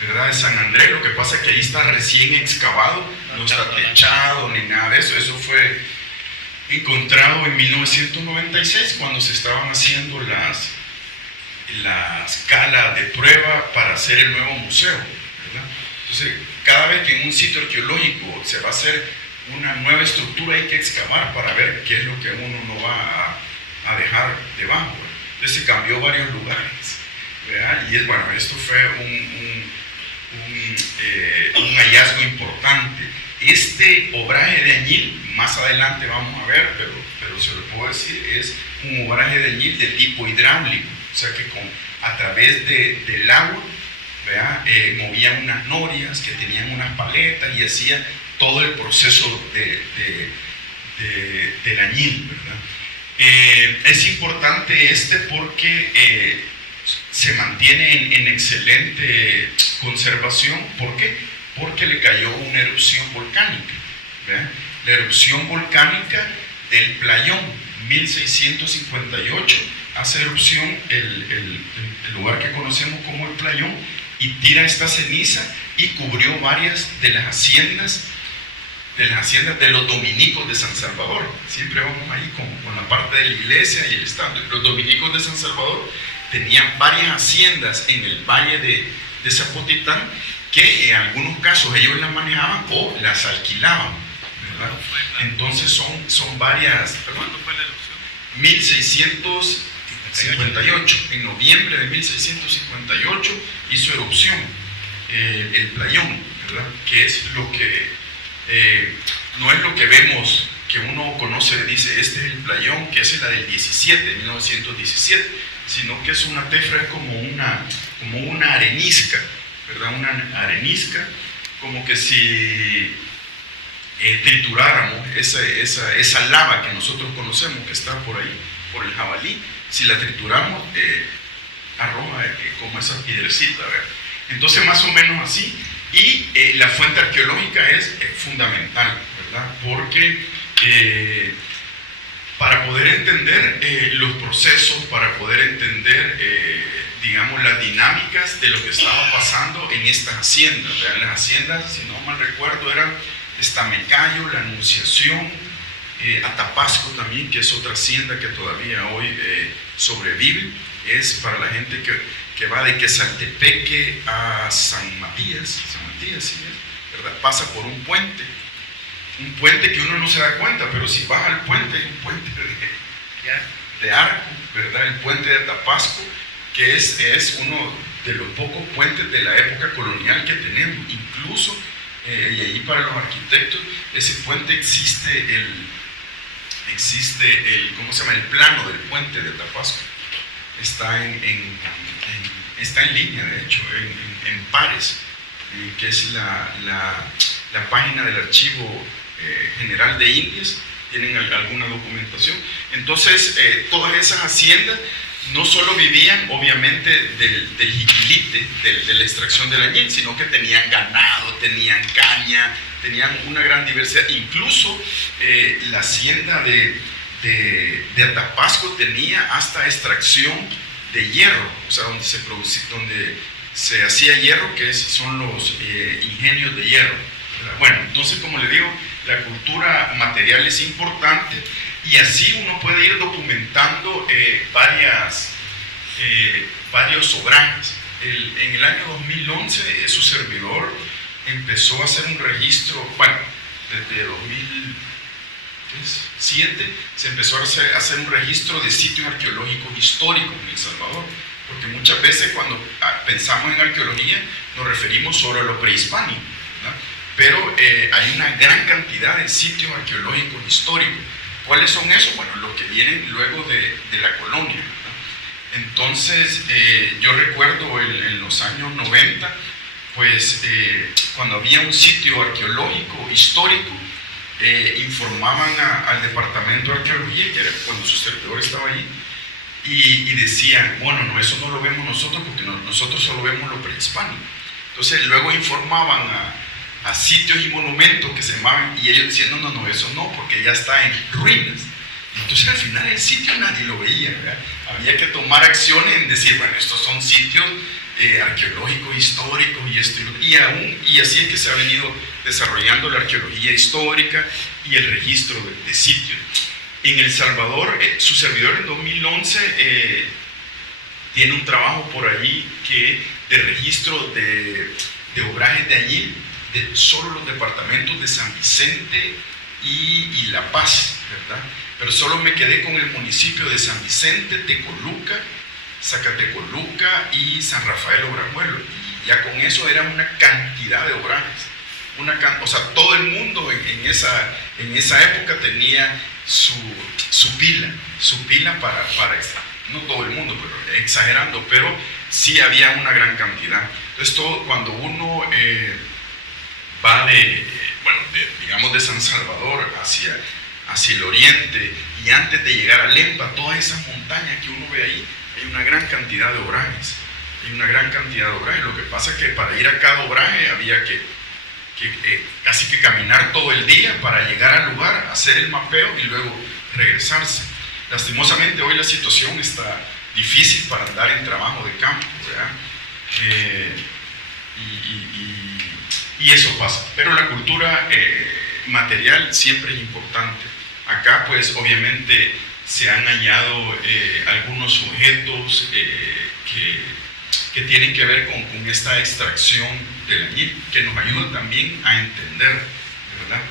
¿verdad? De San Andrés. Lo que pasa es que ahí está recién excavado, no está techado ni nada de eso. Eso fue encontrado en 1996, cuando se estaban haciendo las calas de prueba para hacer el nuevo museo, ¿verdad? Entonces, cada vez que en un sitio arqueológico se va a hacer una nueva estructura, hay que excavar para ver qué es lo que uno no va a dejar debajo, ¿verdad? Entonces se cambió varios lugares, ¿verdad? Y bueno, esto fue un hallazgo importante. Este obraje de añil, más adelante vamos a ver, pero se lo puedo decir, es un obraje de añil de tipo hidráulico, o sea que a través del agua, ¿verdad? Movían unas norias que tenían unas paletas y hacían todo el proceso del añil, ¿verdad? Es importante porque se mantiene en excelente conservación. ¿Por qué? Porque le cayó una erupción volcánica, ¿verdad? La erupción volcánica del Playón, 1658, hace erupción el lugar que conocemos como el Playón, y tira esta ceniza y cubrió varias de las haciendas de los dominicos de San Salvador. Siempre vamos ahí con la parte de la iglesia y el estado. Los dominicos de San Salvador tenían varias haciendas en el valle de Zapotitlán, que en algunos casos ellos las manejaban o las alquilaban, ¿verdad? Entonces son varias. ¿Cuándo fue la erupción? 1658, en noviembre de 1658 hizo erupción el Playón, ¿verdad? Que es lo que no es lo que vemos, que uno conoce, dice, este es el Playón, que es la del 1917, sino que es una tefra, como una arenisca, ¿verdad? Una arenisca, como que si trituráramos esa lava que nosotros conocemos, que está por ahí, por el Jabalí, si la trituramos, arroja como esa piedrecita, ¿verdad? Entonces, más o menos así. Y la fuente arqueológica es fundamental, ¿verdad? Porque para poder entender los procesos, para poder entender, digamos, las dinámicas de lo que estaba pasando en estas haciendas, ¿verdad? Las haciendas, si no mal recuerdo, eran Estamecayo, La Anunciación, Atapasco también, que es otra hacienda que todavía hoy sobrevive. Es para la gente que va de Quesaltepeque a San Matías, sí es, ¿verdad? Pasa por un puente que uno no se da cuenta, pero si baja al puente, es un puente de arco, ¿verdad? El puente de Atapasco, que es uno de los pocos puentes de la época colonial que tenemos. Incluso, y ahí para los arquitectos, ese puente existe ¿cómo se llama? El plano del puente de Atapasco. Está en línea, de hecho, en pares, que es la página del Archivo General de Indias. Tienen alguna documentación. Entonces, todas esas haciendas no solo vivían, obviamente, del jiquilite, de la extracción del añil, sino que tenían ganado, tenían caña, tenían una gran diversidad. Incluso la hacienda de Atapasco tenía hasta extracción de hierro, o sea, donde se hacía hierro, que son los ingenios de hierro. Bueno, entonces, como le digo, la cultura material es importante, y así uno puede ir documentando varios obrajes. En el año 2011, su servidor empezó a hacer un registro, bueno, desde 2007 se empezó a hacer un registro de sitios arqueológicos históricos en El Salvador, porque muchas veces cuando pensamos en arqueología nos referimos solo a lo prehispánico, ¿verdad? Pero hay una gran cantidad de sitios arqueológicos históricos. ¿Cuáles son esos? Bueno, los que vienen luego de la colonia, ¿verdad? Entonces, yo recuerdo en los años 90, pues cuando había un sitio arqueológico histórico, informaban al departamento de arqueología, que era cuando su servidor estaba ahí, y decían, bueno, no, eso no lo vemos nosotros, porque nosotros solo vemos lo prehispánico. Entonces luego informaban a sitios y monumentos que se llamaban, y ellos decían, no, eso no, porque ya está en ruinas. Entonces al final el sitio nadie lo veía, ¿verdad? Había que tomar acciones en decir, bueno, estos son sitios arqueológicos, históricos, y así es que se ha venido desarrollando la arqueología histórica y el registro de sitios. En El Salvador, su servidor en 2011 tiene un trabajo por ahí de registro de obrajes de añil de solo los departamentos de San Vicente y La Paz, ¿verdad? Pero solo me quedé con el municipio de San Vicente, Tecoluca, Zacatecoluca y San Rafael Obrajuelo, y ya con eso era una cantidad de obrajes. O sea, todo el mundo en esa época tenía su pila para no todo el mundo, pero exagerando, pero sí había una gran cantidad. Entonces, cuando uno va digamos de San Salvador hacia el oriente, y antes de llegar a Lempa, todas esas montañas que uno ve ahí, hay una gran cantidad de obrajes. Lo que pasa es que para ir a cada obraje había que casi que caminar todo el día para llegar al lugar, hacer el mapeo y luego regresarse. Lastimosamente hoy la situación está difícil para andar en trabajo de campo, ¿verdad? Y eso pasa, pero la cultura material siempre es importante. Acá pues obviamente se han hallado algunos objetos que tienen que ver con esta extracción del añil, que nos ayudan también a entender, ¿verdad?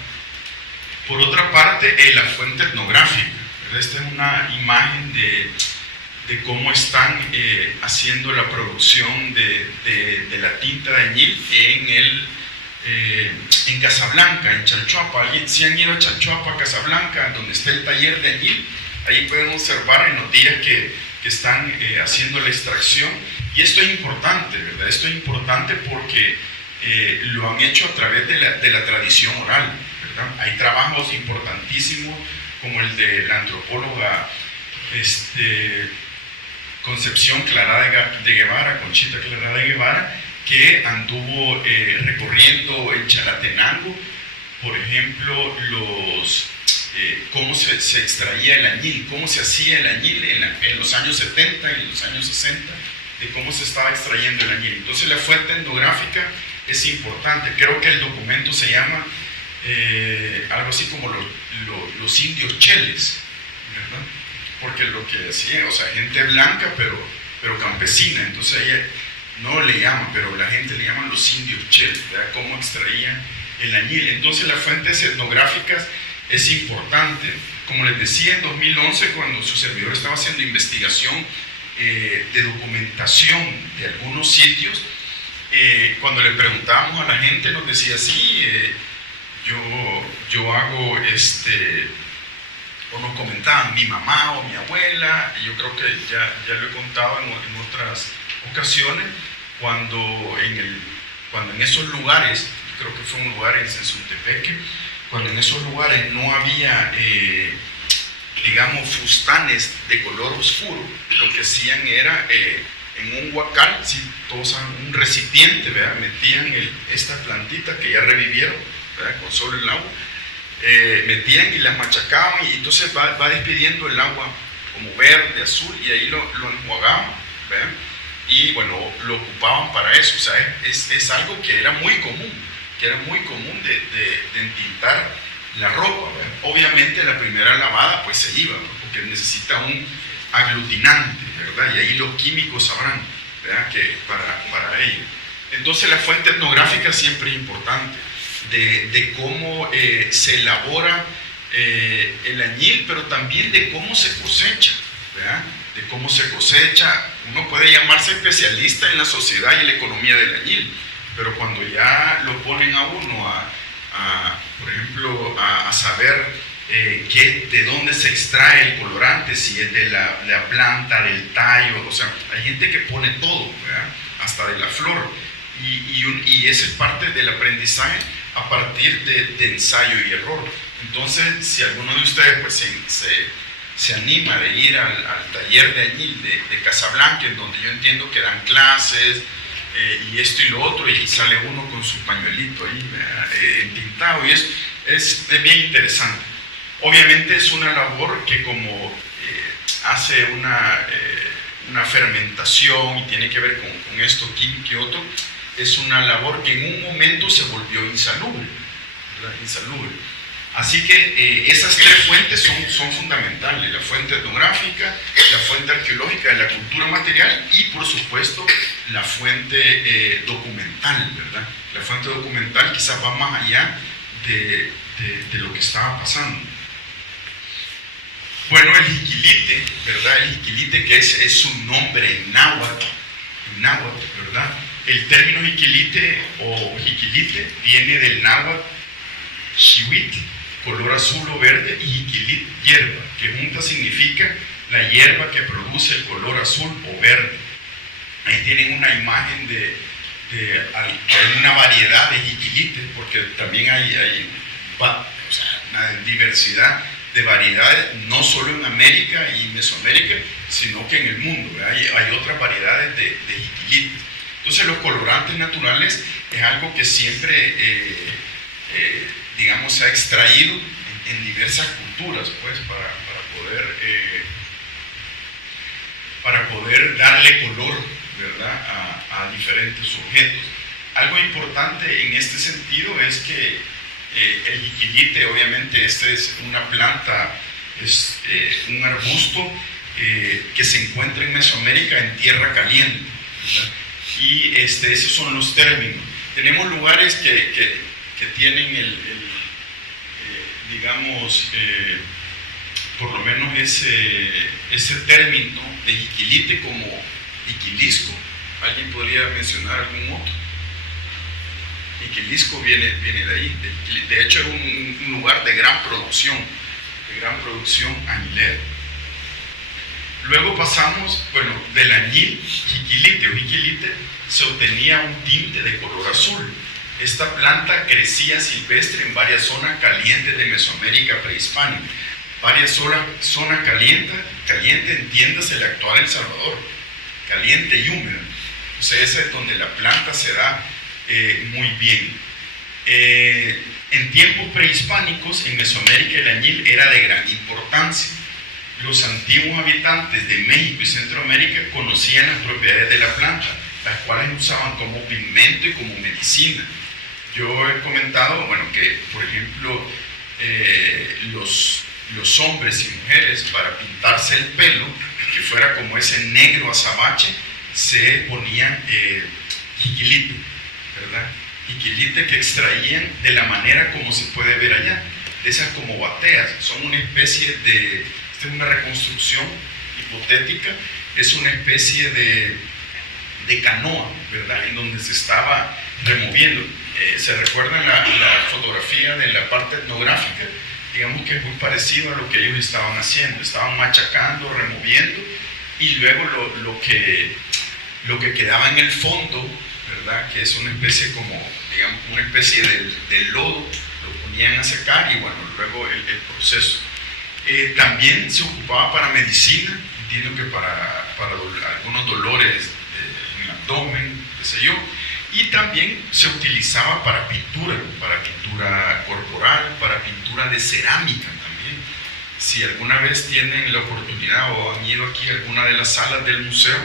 Por otra parte, la fuente etnográfica, ¿verdad? Esta es una imagen de cómo están haciendo la producción de la tinta de añil en Casablanca, en Chalchuapa. Si han ido a Chalchuapa, Casablanca, donde está el taller de añil, ahí pueden observar en los días que están haciendo la extracción. Y esto es importante, ¿verdad? Esto es importante porque lo han hecho a través de la tradición oral, ¿verdad? Hay trabajos importantísimos como el de la antropóloga Concepción Clará de Guevara, Conchita Clará de Guevara, que anduvo recorriendo en Chalatenango, por ejemplo, cómo se extraía el añil, cómo se hacía el añil en los años 70 y en los años 60, de cómo se estaba extrayendo el añil. Entonces la fuente etnográfica es importante. Creo que el documento se llama algo así como los indios cheles, ¿verdad? Porque lo que hacía, o sea, gente blanca pero campesina, entonces ella no le llama, pero la gente le llama los indios cheles, ¿verdad? Cómo extraían el añil. Entonces las fuentes etnográficas es importante. Como les decía, en 2011, cuando su servidor estaba haciendo investigación de documentación de algunos sitios, cuando le preguntábamos a la gente nos decía, sí, yo hago o nos comentaban mi mamá o mi abuela, y yo creo que ya lo he contado en otras ocasiones, cuando en esos lugares, creo que fue un lugar en Sensuntepeque, cuando en esos lugares no había digamos fustanes de color oscuro, lo que hacían era en un huacal, ¿sí? Todos un recipiente, ¿verdad? Metían esta plantita que ya revivieron, ¿verdad? Con solo el agua, metían y las machacaban, y entonces va despidiendo el agua como verde, azul, y ahí lo enjuagaban, ¿verdad? Y bueno, lo ocupaban para eso. O sea, es algo que era muy común, de entintar la ropa, ¿verdad? Obviamente la primera lavada pues se iba, ¿no? Porque necesita un aglutinante, ¿verdad? Y ahí los químicos sabrán, ¿verdad? Que para ello. Entonces la fuente etnográfica siempre es importante, de cómo se elabora el añil, pero también de cómo se cosecha, ¿verdad? De cómo se cosecha. Uno puede llamarse especialista en la sociedad y la economía del añil, pero cuando ya lo ponen a uno por ejemplo, a saber de dónde se extrae el colorante, si es de la planta, del tallo, o sea, hay gente que pone todo, ¿verdad? Hasta de la flor, y esa es parte del aprendizaje a partir de ensayo y error. Entonces, si alguno de ustedes pues, se anima de ir al taller de añil de Casablanca, en donde yo entiendo que dan clases, y esto y lo otro, y sale uno con su pañuelito ahí entintado, y es bien interesante. Obviamente es una labor que como hace una fermentación y tiene que ver con esto químico y otro, es una labor que en un momento se volvió insalubre, ¿verdad? Insalubre. Así que esas tres fuentes son fundamentales: la fuente etnográfica, la fuente arqueológica de la cultura material y, por supuesto, la fuente documental, ¿verdad? La fuente documental quizás va más allá de lo que estaba pasando. Bueno, el jiquilite, ¿verdad? El jiquilite, que es su nombre en náhuatl, ¿verdad? El término jiquilite o jiquilite viene del náhuatl xihuitl, color azul o verde, y jiquilit, hierba, que junta significa la hierba que produce el color azul o verde. Ahí tienen una imagen hay una variedad de jiquilites, porque también hay una diversidad de variedades, no solo en América y Mesoamérica, sino que en el mundo, ¿verdad? Hay otras variedades de jiquilites. Entonces los colorantes naturales es algo que siempre, digamos, se ha extraído en diversas culturas, pues, para poder darle color, ¿verdad?, a diferentes objetos. Algo importante en este sentido es que el jiquilite, obviamente, esta es una planta, es un arbusto que se encuentra en Mesoamérica en tierra caliente, ¿verdad? Y esos son los términos. Tenemos lugares que tienen digamos, por lo menos ese término de jiquilite como jiquilisco. ¿Alguien podría mencionar algún otro? Jiquilisco viene de ahí. De hecho, es un lugar de gran producción añilera. Luego pasamos, bueno, del añil, jiquilite o jiquilite, se obtenía un tinte de color azul. Esta planta crecía silvestre en varias zonas calientes de Mesoamérica prehispánica. Varias zonas calientes, entiéndase el actual El Salvador, caliente y húmeda. O sea, esa es donde la planta se da muy bien. En tiempos prehispánicos, en Mesoamérica el añil era de gran importancia. Los antiguos habitantes de México y Centroamérica conocían las propiedades de la planta, las cuales usaban como pigmento y como medicina. Yo he comentado, bueno, que por ejemplo los hombres y mujeres, para pintarse el pelo, que fuera como ese negro azabache, se ponían jiquilite, ¿verdad? Jiquilite que extraían de la manera como se puede ver allá, de esas como bateas. Son una especie de, esta es una reconstrucción hipotética, es una especie de canoa, ¿verdad?, en donde se estaba removiendo. ¿Se recuerdan la fotografía de la parte etnográfica? Digamos que es muy parecido a lo que ellos estaban haciendo. Estaban machacando, removiendo, y luego lo que quedaba en el fondo, ¿verdad?, que es una especie como, digamos, una especie de lodo, lo ponían a secar y bueno, luego el proceso. También se ocupaba para medicina, entiendo que para algunos dolores en el abdomen, qué sé yo. Y también se utilizaba para pintura corporal, para pintura de cerámica también. Si alguna vez tienen la oportunidad o han ido aquí a alguna de las salas del museo,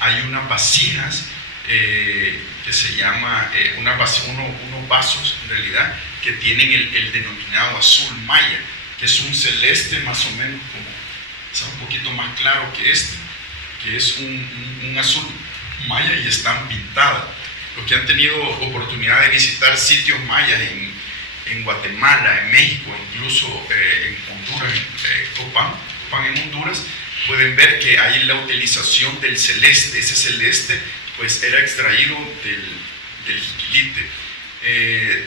hay unas vasijas que se llama, unos vasos en realidad, que tienen el denominado azul maya, que es un celeste más o menos como, o sea, un poquito más claro que que es un azul maya, y están pintadas. Los que han tenido oportunidad de visitar sitios mayas en Guatemala, en México, incluso en Honduras, Copán en Honduras, pueden ver que hay la utilización del celeste. Ese celeste pues era extraído del jiquilite.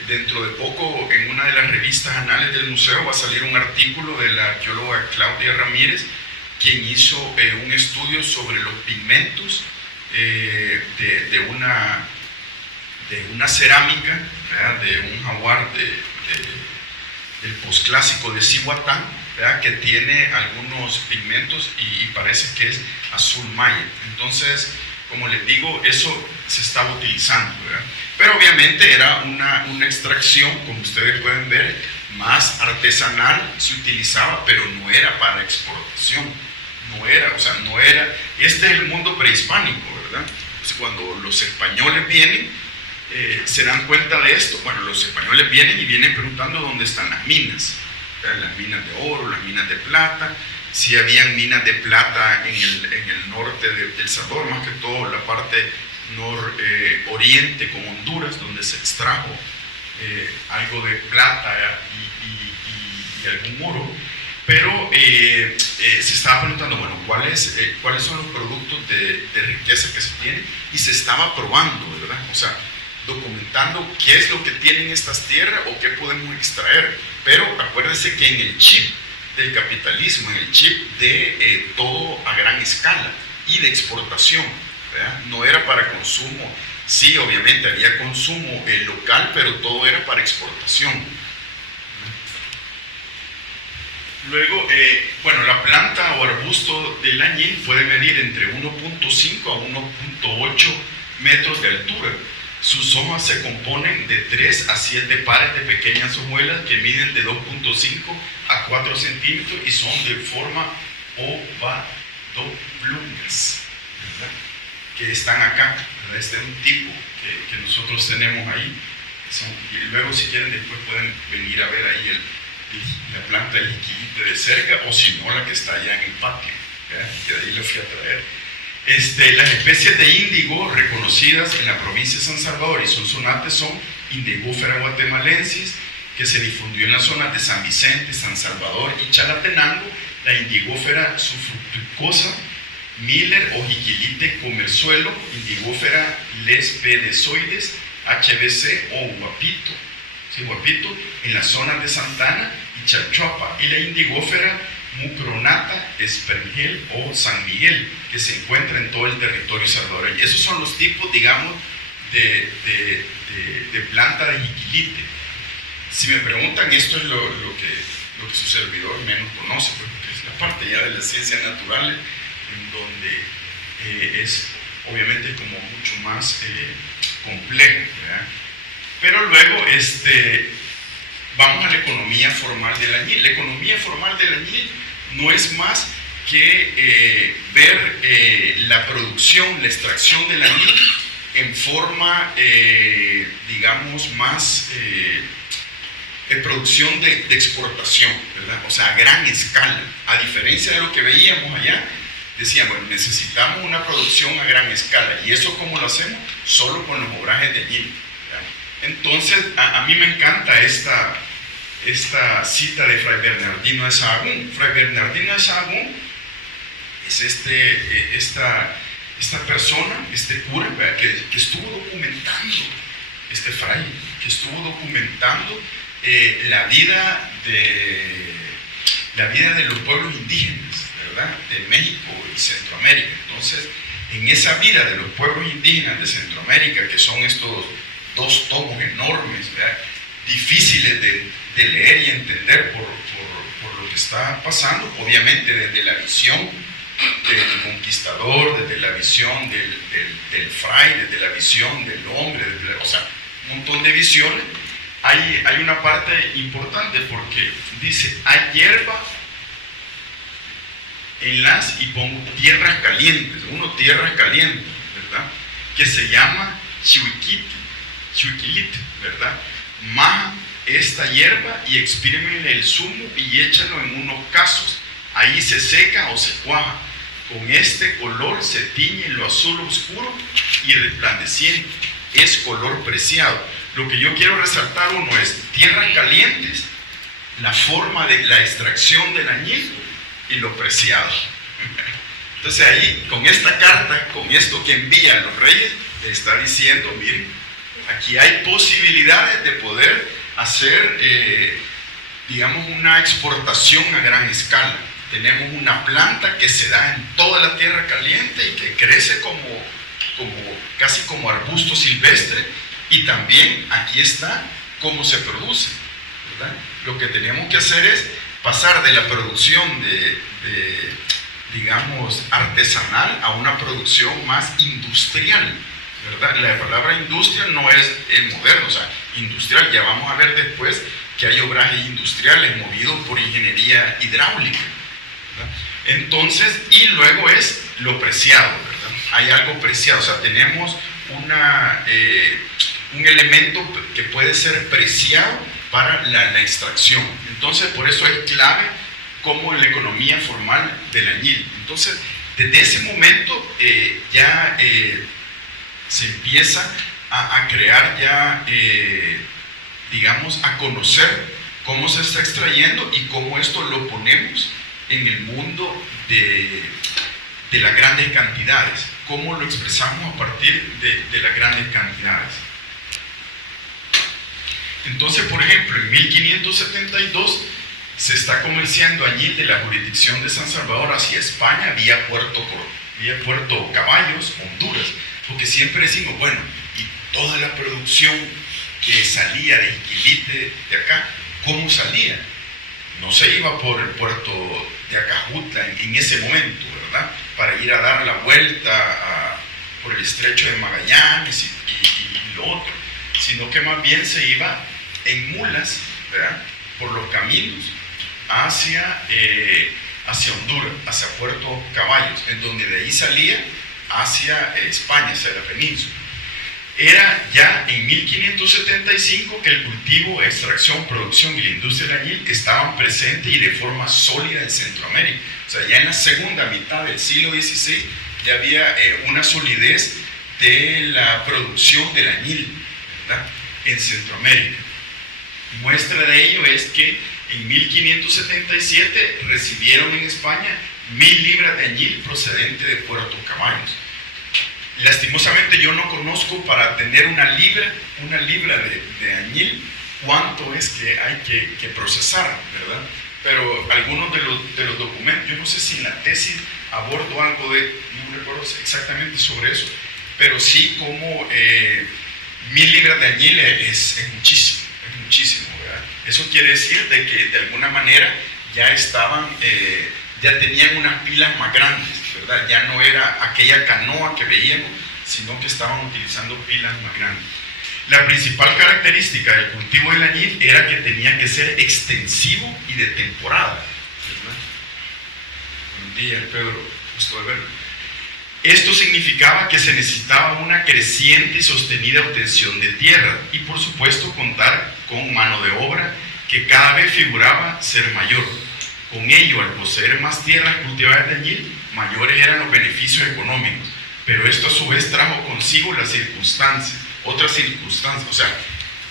Dentro de poco, en una de las revistas anales del museo, va a salir un artículo de la arqueóloga Claudia Ramírez, quien hizo un estudio sobre los pigmentos de una cerámica, ¿verdad?, de un jaguar del posclásico de Cihuatán, ¿verdad?, que tiene algunos pigmentos y parece que es azul maya. Entonces, como les digo, eso se estaba utilizando, ¿verdad? Pero obviamente era una extracción, como ustedes pueden ver, más artesanal, se utilizaba, pero no era para exportación. No era. Este es el mundo prehispánico, ¿verdad? Entonces, cuando los españoles vienen, se dan cuenta de esto. Bueno, los españoles vienen preguntando dónde están las minas, ¿verdad? Las minas de oro, las minas de plata. Sí habían minas de plata en el norte de El Salvador, más que todo la parte nororiente con Honduras, donde se extrajo algo de plata y algún oro. Pero se estaba preguntando, bueno, ¿cuáles son los productos de riqueza que se tienen? Y se estaba probando, ¿verdad? O sea, documentando qué es lo que tienen estas tierras o qué podemos extraer. Pero acuérdense que en el chip del capitalismo, en el chip de todo a gran escala y de exportación, ¿verdad?, no era para consumo Sí, obviamente había consumo local, pero todo era para exportación. Luego, bueno, la planta o arbusto del añil puede medir entre 1.5 a 1.8 metros de altura. Sus hojas se componen de 3 a 7 pares de pequeñas hojuelas que miden de 2.5 a 4 centímetros y son de forma ovadoplungas, ¿verdad? Que están acá, ¿verdad? Este es un tipo que nosotros tenemos ahí. Y luego, si quieren, después pueden venir a ver ahí la planta del jiquilite de cerca, o si no, la que está allá en el patio, ¿verdad? Que de ahí la fui a traer. Las especies de índigo reconocidas en la provincia de San Salvador y Sonsonate son Indigófera guatemalensis, que se difundió en las zonas de San Vicente, San Salvador y Chalatenango, la Indigófera subfructuosa, Miller o Jiquilite comerzuelo, Indigófera lespedezoides, HBC o guapito, ¿sí? Guapito, en las zonas de Santana y Chalchuapa, y la Indigófera mucronata, Espergel o San Miguel, que se encuentra en todo el territorio salvadoreño. Esos son los tipos, digamos, de planta de jiquilite. Si me preguntan, esto es lo que su servidor menos conoce, porque es la parte ya de las ciencias naturales, en donde es obviamente como mucho más complejo, ¿verdad? Pero luego vamos a la economía formal del añil. La economía formal del añil no es más que ver la producción, la extracción del añil en forma, digamos, más de producción de exportación, ¿verdad? O sea, a gran escala. A diferencia de lo que veíamos allá, decíamos, bueno, necesitamos una producción a gran escala. ¿Y eso cómo lo hacemos? Solo con los obrajes de añil, ¿verdad? Entonces, a mí me encanta esta cita de Fray Bernardino de Sahagún. Fray Bernardino de Sahagún es esta persona, este cura, que estuvo documentando, este fray, que estuvo documentando la vida de los pueblos indígenas, ¿verdad?, de México y Centroamérica. Entonces, en esa vida de los pueblos indígenas de Centroamérica, que son estos 2 tomos enormes, ¿verdad?, difíciles de leer y entender por lo que está pasando, obviamente desde la visión del conquistador, desde la visión del fray, desde la visión del hombre, o sea, un montón de visiones. Hay una parte importante porque dice, hay hierba en las, y pongo tierras calientes, tierras calientes, ¿verdad?, que se llama chihuiquilite, ¿verdad? Maja esta hierba y exprímele el zumo y échalo en unos casos. Ahí se seca o se cuaja. Con este color se tiñe lo azul oscuro y resplandeciente. Es color preciado. Lo que yo quiero resaltar, uno, es tierras calientes, la forma de la extracción del añil y lo preciado. Entonces ahí, con esta carta, con esto que envían los reyes, le está diciendo, miren, aquí hay posibilidades de poder hacer, digamos, una exportación a gran escala. Tenemos una planta que se da en toda la tierra caliente y que crece casi como arbusto silvestre, y también aquí está cómo se produce, ¿verdad? Lo que tenemos que hacer es pasar de la producción digamos, artesanal a una producción más industrial, ¿verdad? La palabra industria no es moderno, o sea, industrial. Ya vamos a ver después que hay obrajes industriales movidos por ingeniería hidráulica, ¿verdad? Entonces, y luego es lo preciado, ¿verdad? Hay algo preciado, o sea, tenemos un elemento que puede ser preciado para la extracción. Entonces, por eso es clave como la economía formal del añil. Entonces, desde ese momento ya se empieza a crear ya, digamos, a conocer cómo se está extrayendo y cómo esto lo ponemos en el mundo de las grandes cantidades, cómo lo expresamos a partir de las grandes cantidades. Entonces, por ejemplo, en 1572 se está comerciando añil de la jurisdicción de San Salvador hacia España vía Puerto Caballos, Honduras. Porque siempre decimos, bueno, y toda la producción que salía de Jiquilite de acá, ¿cómo salía? No se iba por el puerto de Acajutla en ese momento, ¿verdad? Para ir a dar la vuelta por el estrecho de Magallanes y lo otro, sino que más bien se iba en mulas, ¿verdad? Por los caminos hacia Honduras, hacia Puerto Caballos, en donde de ahí salía hacia España, hacia la península. Era ya en 1575 que el cultivo, extracción, producción y la industria del añil estaban presentes y de forma sólida en Centroamérica. O sea, ya en la segunda mitad del siglo XVI ya había una solidez de la producción del añil, ¿verdad?, en Centroamérica. Muestra de ello es que en 1577 recibieron en España 1000 libras de añil procedente de Puerto Caballos. Lastimosamente yo no conozco, para tener una libra de añil, cuánto es que hay que procesar, ¿verdad? Pero algunos de los documentos, yo no sé si en la tesis abordo algo no recuerdo exactamente sobre eso, pero sí como 1000 libras de añil es muchísimo, ¿verdad? Eso quiere decir de que de alguna manera ya ya tenían unas pilas más grandes, ¿verdad? Ya no era aquella canoa que veíamos, sino que estaban utilizando pilas más grandes. La principal característica del cultivo del añil era que tenía que ser extensivo y de temporada, ¿verdad? Buenos días, Pedro, gusto de verlo. Esto significaba que se necesitaba una creciente y sostenida obtención de tierra y, por supuesto, contar con mano de obra que cada vez figuraba ser mayor. Con ello, al poseer más tierras cultivadas de añil, mayores eran los beneficios económicos, pero esto a su vez trajo consigo otras circunstancias, o sea,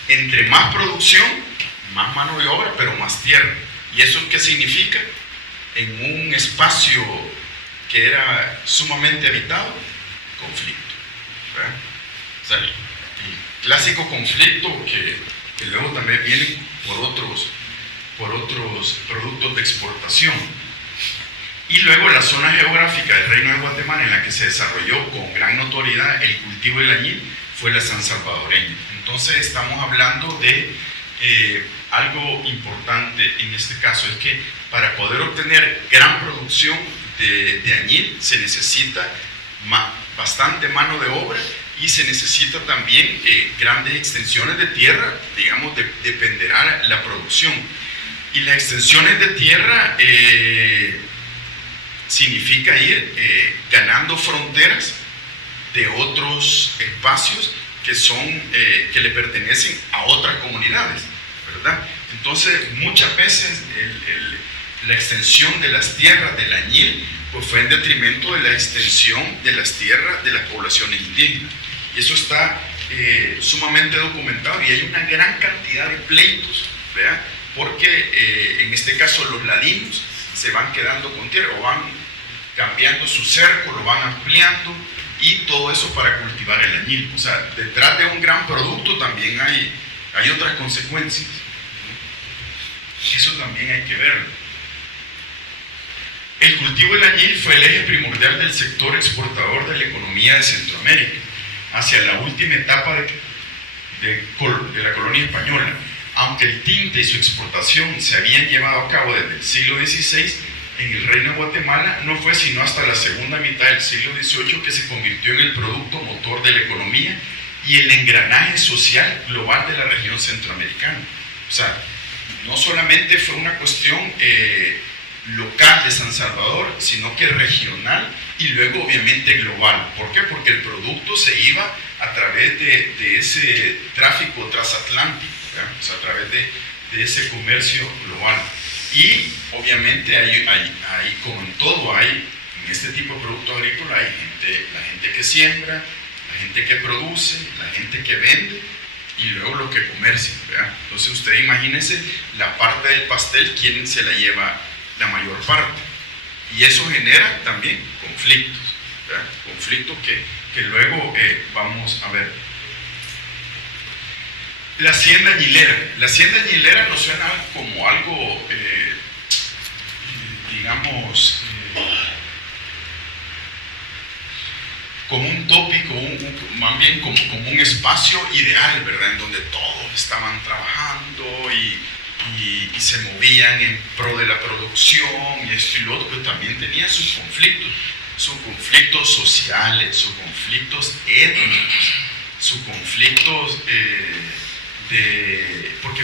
entre más producción, más mano de obra, pero más tierra. ¿Y eso qué significa? En un espacio que era sumamente habitado, conflicto, ¿verdad? O sea, el clásico conflicto que luego también viene por otros productos de exportación. Y luego la zona geográfica del Reino de Guatemala en la que se desarrolló con gran notoriedad el cultivo del añil fue la San Salvadoreña. Entonces estamos hablando de algo importante en este caso, es que para poder obtener gran producción de añil se necesita bastante mano de obra y se necesita también grandes extensiones de tierra, digamos, dependerá la producción. Y las extensiones de tierra significa ir ganando fronteras de otros espacios que le pertenecen a otras comunidades, ¿verdad? Entonces, muchas veces la extensión de las tierras del añil pues fue en detrimento de la extensión de las tierras de las poblaciones indígenas. Y eso está sumamente documentado y hay una gran cantidad de pleitos, ¿verdad? Porque en este caso los ladinos se van quedando con tierra o van cambiando su cerco, lo van ampliando y todo eso para cultivar el añil. O sea, detrás de un gran producto también hay otras consecuencias. Eso también hay que verlo. El cultivo del añil fue el eje primordial del sector exportador de la economía de Centroamérica hacia la última etapa de la colonia española. Aunque el tinte y su exportación se habían llevado a cabo desde el siglo XVI, en el Reino de Guatemala no fue sino hasta la segunda mitad del siglo XVIII que se convirtió en el producto motor de la economía y el engranaje social global de la región centroamericana. O sea, no solamente fue una cuestión local de San Salvador, sino que regional y luego obviamente global. ¿Por qué? Porque el producto se iba a través de ese tráfico transatlántico, ¿verdad? O sea, a través de ese comercio global. Y obviamente hay, como en todo hay, en este tipo de productos agrícolas hay la gente que siembra, la gente que produce, la gente que vende y luego lo que comercia, ¿verdad? Entonces usted imagínese la parte del pastel, quién se la lleva la mayor parte. Y eso genera también conflictos, ¿verdad? Conflictos que luego vamos a ver. La hacienda añilera. La hacienda añilera nos suena como algo, digamos, como un tópico, más bien como un espacio ideal, ¿verdad? En donde todos estaban trabajando y se movían en pro de la producción y esto y lo otro, pero también tenía sus conflictos sociales, sus conflictos étnicos, sus conflictos porque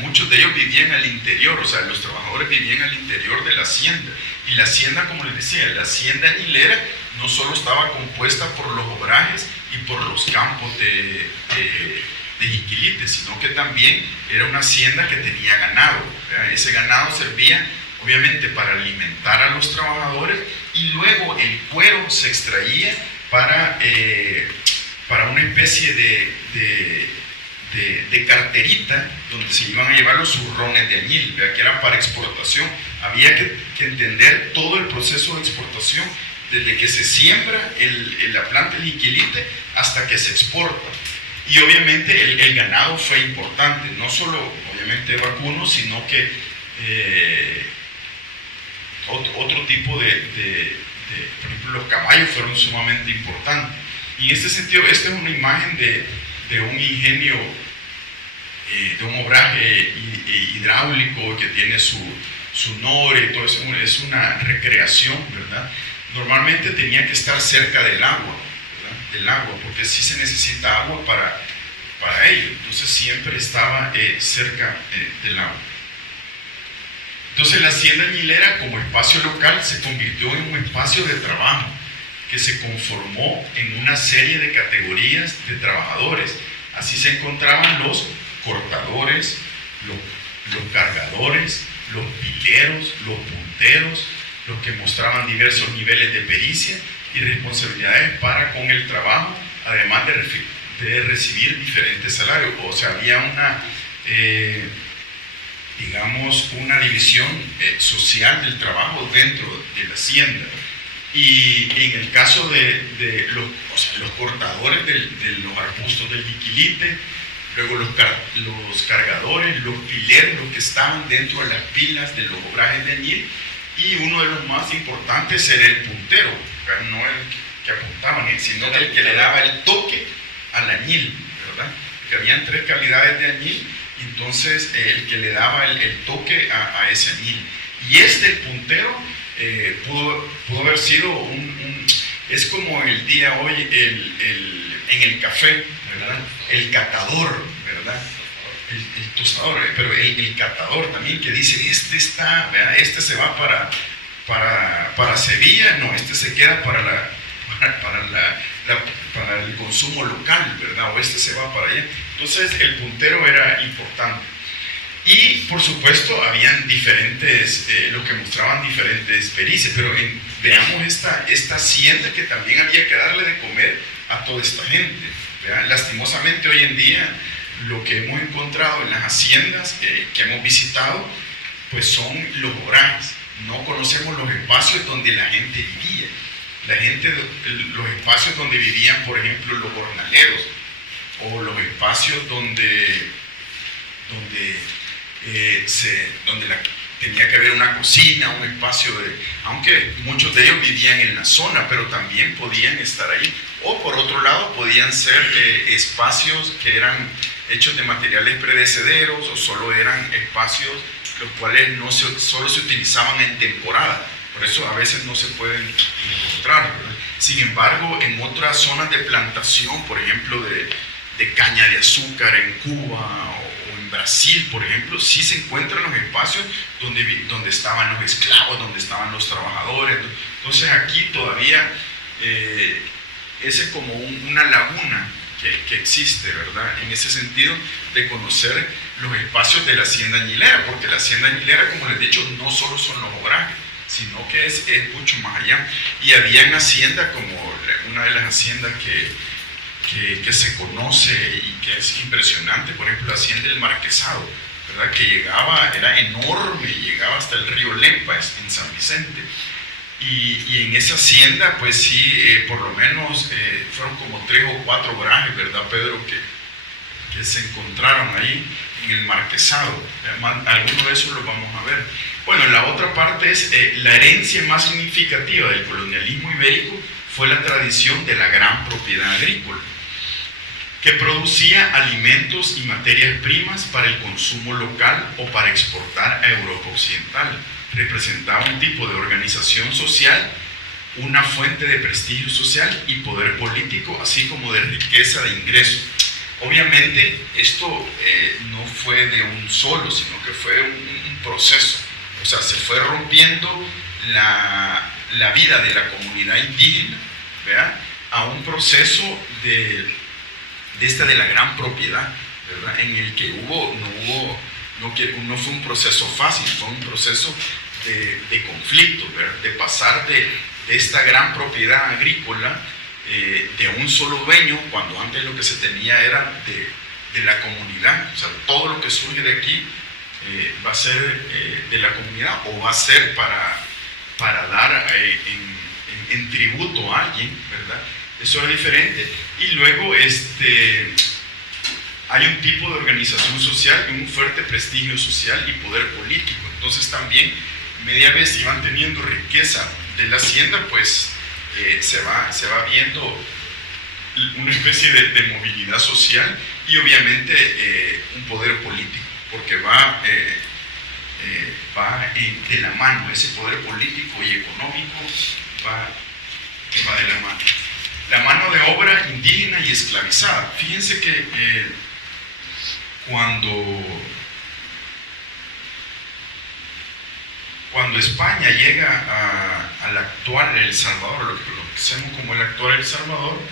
muchos de ellos vivían al interior, o sea, los trabajadores vivían al interior de la hacienda. Y la hacienda, como les decía, la hacienda añilera no solo estaba compuesta por los obrajes y por los campos de Jiquilite, sino que también era una hacienda que tenía ganado, ¿verdad? Ese ganado servía obviamente para alimentar a los trabajadores, y luego el cuero se extraía para una especie de carterita donde se iban a llevar los zurrones de añil, ¿verdad? Que eran para exportación. Había que entender todo el proceso de exportación, desde que se siembra la planta del jiquilite hasta que se exporta. Y obviamente el ganado fue importante, no solo obviamente vacuno, sino que otro tipo por ejemplo, los caballos fueron sumamente importantes. Y en este sentido, esta es una imagen de un ingenio, de un obraje hidráulico que tiene su nore y todo eso. Es una recreación, ¿verdad? Normalmente tenía que estar cerca del agua, ¿verdad? Del agua, porque sí se necesita agua para ello. Entonces siempre estaba cerca del agua. Entonces la hacienda añilera, como espacio local, se convirtió en un espacio de trabajo que se conformó en una serie de categorías de trabajadores. Así se encontraban los cortadores, los cargadores, los piqueros, los punteros, los que mostraban diversos niveles de pericia y responsabilidades para con el trabajo, además de recibir diferentes salarios. O sea, había una división social del trabajo dentro de la hacienda. Y en el caso de los cortadores de los arbustos del jiquilite, luego los cargadores, los pileros, los que estaban dentro de las pilas de los obrajes de añil, y uno de los más importantes era el puntero, no el que apuntaban, sino el que le daba el toque al añil, ¿verdad? Que habían 3 calidades de añil, entonces el que le daba el toque a ese añil. Y el puntero, pudo haber sido es como el día hoy en el café, ¿verdad? El catador, ¿verdad? El tostador, pero el catador también, que dice, ¿verdad? Este se va para Sevilla, no, este se queda para el consumo local, ¿verdad? O este se va para allá. Entonces el puntero era importante. Y por supuesto habían diferentes, lo que mostraban diferentes pericias, pero veamos esta hacienda que también había que darle de comer a toda esta gente, ¿verdad? Lastimosamente hoy en día lo que hemos encontrado en las haciendas que hemos visitado, pues son los obrajes. No conocemos los espacios donde la gente vivía. Los espacios donde vivían, por ejemplo, los jornaleros, o los espacios donde tenía que haber una cocina, un espacio aunque muchos de ellos vivían en la zona, pero también podían estar ahí. O por otro lado, podían ser espacios que eran hechos de materiales predecederos, o solo eran espacios los cuales solo se utilizaban en temporada. Por eso a veces no se pueden encontrar, ¿verdad? Sin embargo, en otras zonas de plantación, por ejemplo, de caña de azúcar en Cuba o en Brasil, por ejemplo, sí se encuentran los espacios donde estaban los esclavos, donde estaban los trabajadores. Entonces aquí todavía ese es como una laguna que existe, ¿verdad? En ese sentido de conocer los espacios de la hacienda añilera, porque la hacienda añilera, como les he dicho, no solo son los obrajes, sino que es mucho más allá. Y había en hacienda, como una de las haciendas que se conoce y que es impresionante, por ejemplo, la hacienda del Marquesado, ¿verdad? Que era enorme, llegaba hasta el río Lempa en San Vicente. Y en esa hacienda, pues sí, por lo menos fueron como 3 o 4 obrajes, ¿verdad, Pedro? Que se encontraron ahí en el Marquesado. Además, algunos de esos los vamos a ver. Bueno, la otra parte es la herencia más significativa del colonialismo ibérico fue la tradición de la gran propiedad agrícola, que producía alimentos y materias primas para el consumo local o para exportar a Europa Occidental. Representaba un tipo de organización social, una fuente de prestigio social y poder político, así como de riqueza de ingresos. Obviamente esto no fue de un solo, sino que fue un proceso. O sea, se fue rompiendo la vida de la comunidad indígena, ¿verdad?, a un proceso de la gran propiedad, ¿verdad?, en el que no fue un proceso fácil, fue un proceso de conflicto, ¿verdad?, de pasar de esta gran propiedad agrícola de un solo dueño, cuando antes lo que se tenía era de la comunidad. O sea, todo lo que surge de aquí va a ser de la comunidad, o va a ser para dar en tributo a alguien, ¿verdad? Eso es diferente. Y luego hay un tipo de organización social y un fuerte prestigio social y poder político. Entonces también, media vez iban teniendo riqueza de la hacienda, pues se va viendo una especie de movilidad social y obviamente un poder político, porque va de la mano. Ese poder político y económico va de la mano. La mano de obra indígena y esclavizada. Fíjense que cuando España llega al actual El Salvador, lo que conocemos como el actual El Salvador,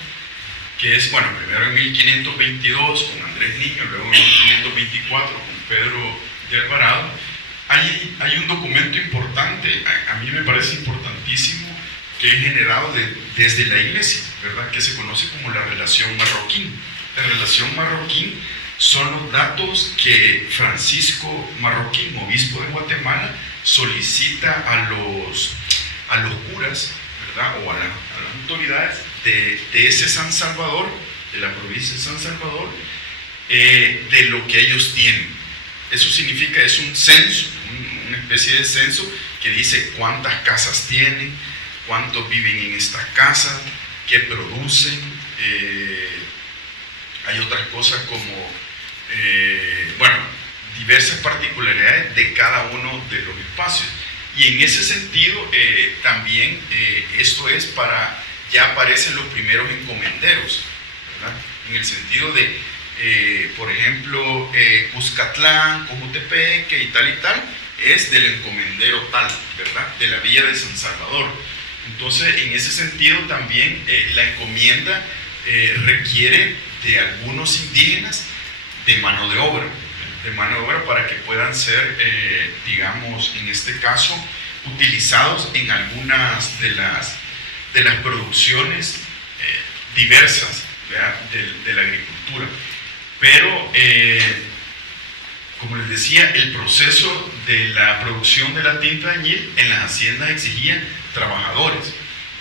que es, bueno, primero en 1522 con Andrés Niño, luego en 1524 con Pedro de Alvarado, hay un documento importante, a mí me parece importantísimo, que es generado desde la Iglesia, ¿verdad?, que se conoce como la relación marroquín. La relación marroquín son los datos que Francisco Marroquín, obispo de Guatemala, solicita a los curas, ¿verdad?, o a las autoridades de ese San Salvador, de la provincia de San Salvador, de lo que ellos tienen. Eso significa, es un censo, una especie de censo que dice cuántas casas tienen, cuántos viven en estas casas, qué producen. Hay otras cosas como, diversas particularidades de cada uno de los espacios. Y en ese sentido, también esto es ya aparecen los primeros encomenderos, ¿verdad?, en el sentido de, por ejemplo, Cuscatlán, Cojutepeque y tal, es del encomendero tal, ¿verdad?, de la villa de San Salvador. Entonces, en ese sentido también la encomienda requiere de algunos indígenas de mano de obra para que puedan ser, digamos, en este caso, utilizados en algunas de las producciones diversas, ¿verdad?, de la agricultura. Pero, como les decía, el proceso de la producción de la tinta de añil en las haciendas exigía trabajadores,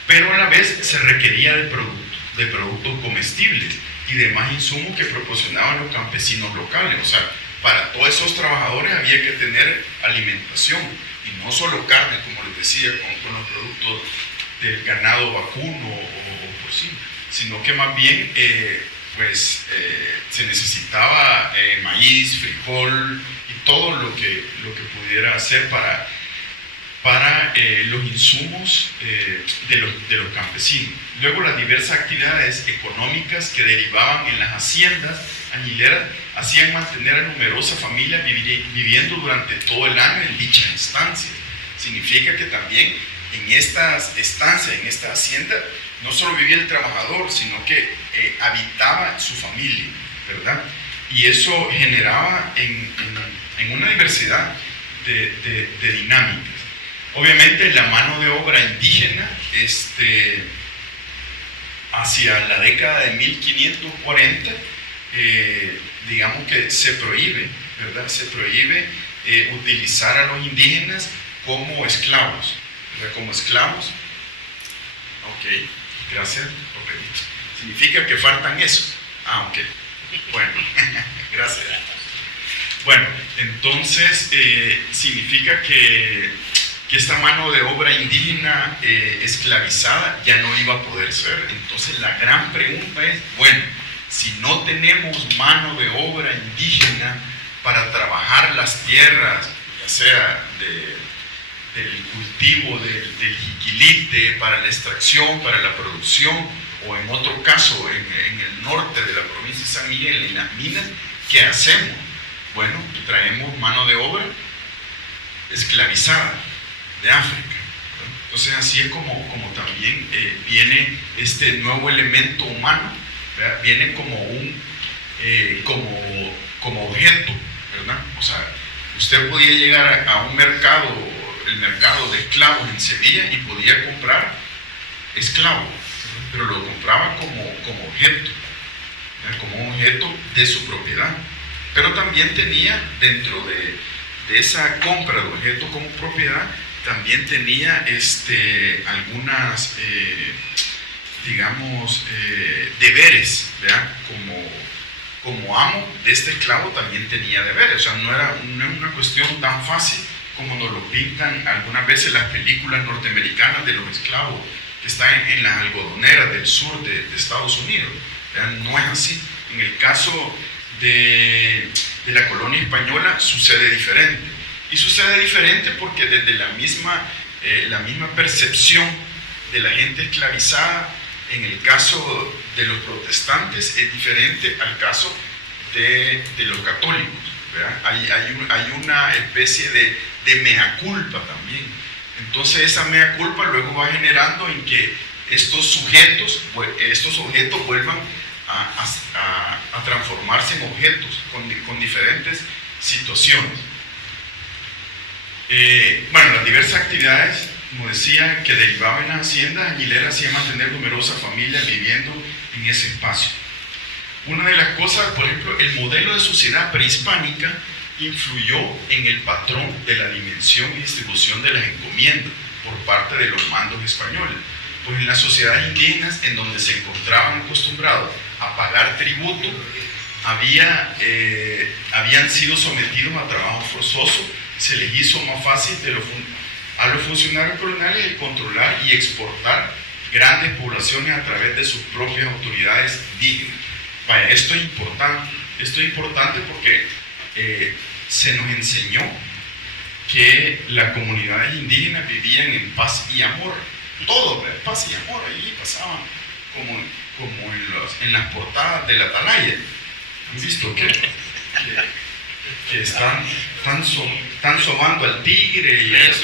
pero a la vez se requería de productos comestibles y demás insumos que proporcionaban los campesinos locales. O sea, para todos esos trabajadores había que tener alimentación, y no solo carne, como les decía, con los productos del ganado vacuno o porcino, sino que más bien se necesitaba maíz, frijol y todo lo que pudiera hacer para los insumos de los campesinos. Luego, las diversas actividades económicas que derivaban en las haciendas añileras hacían mantener a numerosas familias viviendo durante todo el año en dichas estancias. Significa que también en estas estancias, en esta hacienda, no solo vivía el trabajador, sino que habitaba su familia, ¿verdad? Y eso generaba en una diversidad de dinámicas. Obviamente, la mano de obra indígena, hacia la década de 1540, digamos que se prohíbe, ¿verdad? Se prohíbe utilizar a los indígenas como esclavos, ¿verdad?, como esclavos. Ok, gracias. Significa que faltan eso. Ok, bueno, gracias. Bueno, entonces significa que que esta mano de obra indígena esclavizada ya no iba a poder ser. Entonces la gran pregunta es, bueno, si no tenemos mano de obra indígena para trabajar las tierras, ya sea del cultivo del jiquilite, para la extracción, para la producción, o en otro caso en el norte de la provincia de San Miguel, en las minas, ¿qué hacemos? Bueno, traemos mano de obra esclavizada de África. Entonces así es como también viene este nuevo elemento humano, ¿verdad? Viene como objeto, ¿verdad? O sea, usted podía llegar a un mercado, el mercado de esclavos en Sevilla, y podía comprar esclavos, pero lo compraba como objeto, ¿verdad? Como un objeto de su propiedad. Pero también tenía dentro de esa compra de objeto como propiedad, también tenía algunas, digamos, deberes, ¿verdad? Como amo de este esclavo también tenía deberes. O sea, no era una cuestión tan fácil como nos lo pintan algunas veces las películas norteamericanas de los esclavos que están en las algodoneras del sur de Estados Unidos, ¿verdad? No es así. En el caso de la colonia española sucede diferente. Y sucede diferente porque desde la misma percepción de la gente esclavizada, en el caso de los protestantes, es diferente al caso de los católicos, ¿verdad? Hay una especie de mea culpa también. Entonces esa mea culpa luego va generando en que estos objetos vuelvan a transformarse en objetos con diferentes situaciones. Bueno, las diversas actividades, como decía, que derivaban en las haciendas, Aguilera hacía mantener numerosas familias viviendo en ese espacio. Una de las cosas, por ejemplo, el modelo de sociedad prehispánica influyó en el patrón de la dimensión y distribución de las encomiendas por parte de los mandos españoles. Pues en las sociedades indígenas, en donde se encontraban acostumbrados a pagar tributo, habían sido sometidos a trabajo forzoso. Se les hizo más fácil a los funcionarios coloniales el controlar y exportar grandes poblaciones a través de sus propias autoridades dignas. Vaya, esto es importante porque se nos enseñó que las comunidades indígenas vivían en paz y amor. Todo, paz y amor, allí pasaban como en las portadas de la Atalaya. ¿Han visto que están sobando al tigre y eso,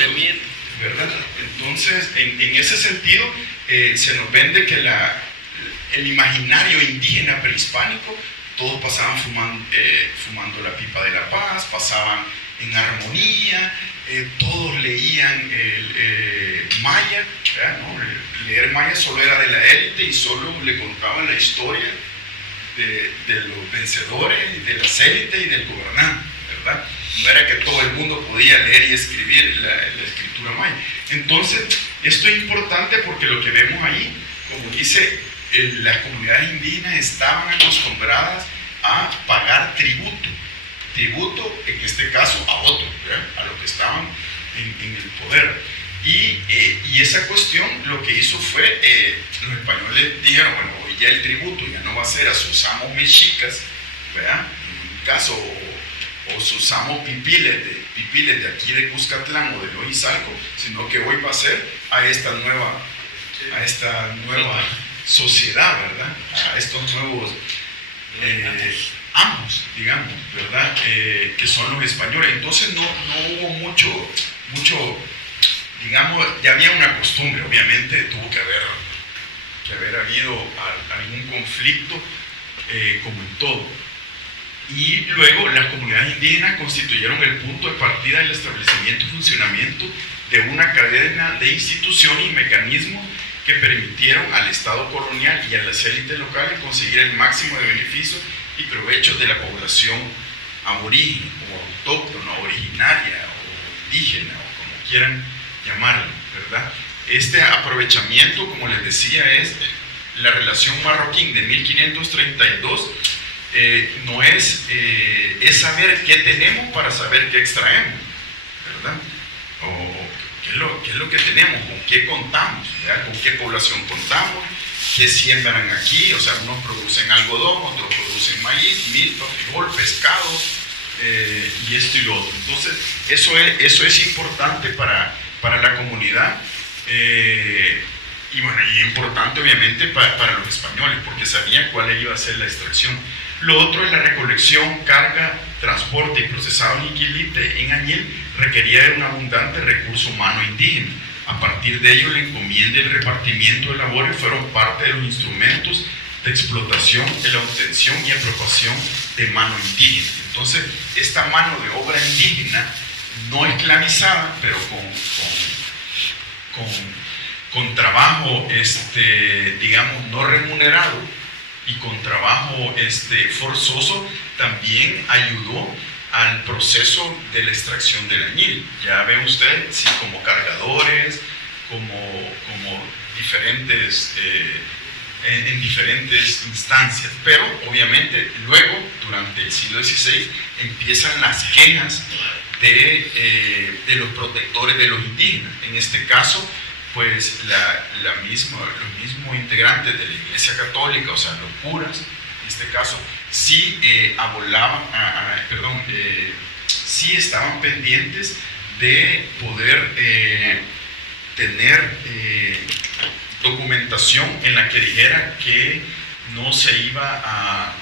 ¿verdad? Entonces, en ese sentido, se nos vende que el imaginario indígena prehispánico, todos pasaban fumando la pipa de la paz, pasaban en armonía, todos leían maya, ¿no? Leer maya solo era de la élite y solo le contaban la historia de los vencedores, de las élites y del gobernante, ¿verdad? No era que todo el mundo podía leer y escribir la escritura maya. Entonces, esto es importante porque lo que vemos ahí, como dice, las comunidades indígenas estaban acostumbradas a pagar tributo en este caso a otros, ¿verdad? A los que estaban en el poder. Y esa cuestión lo que hizo fue, los españoles dijeron, bueno, hoy ya el tributo ya no va a ser a sus amos mexicas, ¿verdad? En un caso, o sus amos pipiles de aquí de Cuscatlán o de Lojizalco, sino que hoy va a ser a esta nueva sociedad, ¿verdad? A estos nuevos amos, digamos, ¿verdad? Que son los españoles. Entonces no hubo mucho, digamos, ya había una costumbre, obviamente tuvo que haber habido algún conflicto, como en todo. Y luego las comunidades indígenas constituyeron el punto de partida del establecimiento y funcionamiento de una cadena de instituciones y mecanismos que permitieron al Estado colonial y a las élites locales conseguir el máximo de beneficios y provechos de la población aborigen o autóctona, originaria o indígena o como quieran llamarlo, ¿verdad? Este aprovechamiento, como les decía, es la relación marroquín de 1532. No es saber qué tenemos para saber qué extraemos, ¿verdad? O qué es lo que tenemos? ¿Con qué contamos? ¿Verdad? ¿Con qué población contamos? ¿Qué siembran aquí? O sea, unos producen algodón, otros producen maíz, milpa, frijol, pescado, y esto y lo otro. Entonces, eso es importante para la comunidad, y bueno, y importante obviamente para los españoles, porque sabían cuál iba a ser la extracción. Lo otro es la recolección, carga, transporte y procesado en Iquilite, en Añil, requería de un abundante recurso humano indígena. A partir de ello, la encomienda y el repartimiento de labores fueron parte de los instrumentos de explotación, de la obtención y apropiación de mano indígena. Entonces, esta mano de obra indígena, no esclavizada, pero con trabajo, digamos, no remunerado y con trabajo forzoso, también ayudó al proceso de la extracción del añil. Ya ven ustedes, sí, como cargadores, como diferentes, en diferentes instancias. Pero obviamente luego, durante el siglo XVI, empiezan las quejas de los protectores de los indígenas. En este caso, pues los mismos integrantes de la Iglesia Católica, o sea, los curas, en este caso, sí sí estaban pendientes de poder tener documentación en la que dijera que no se iba a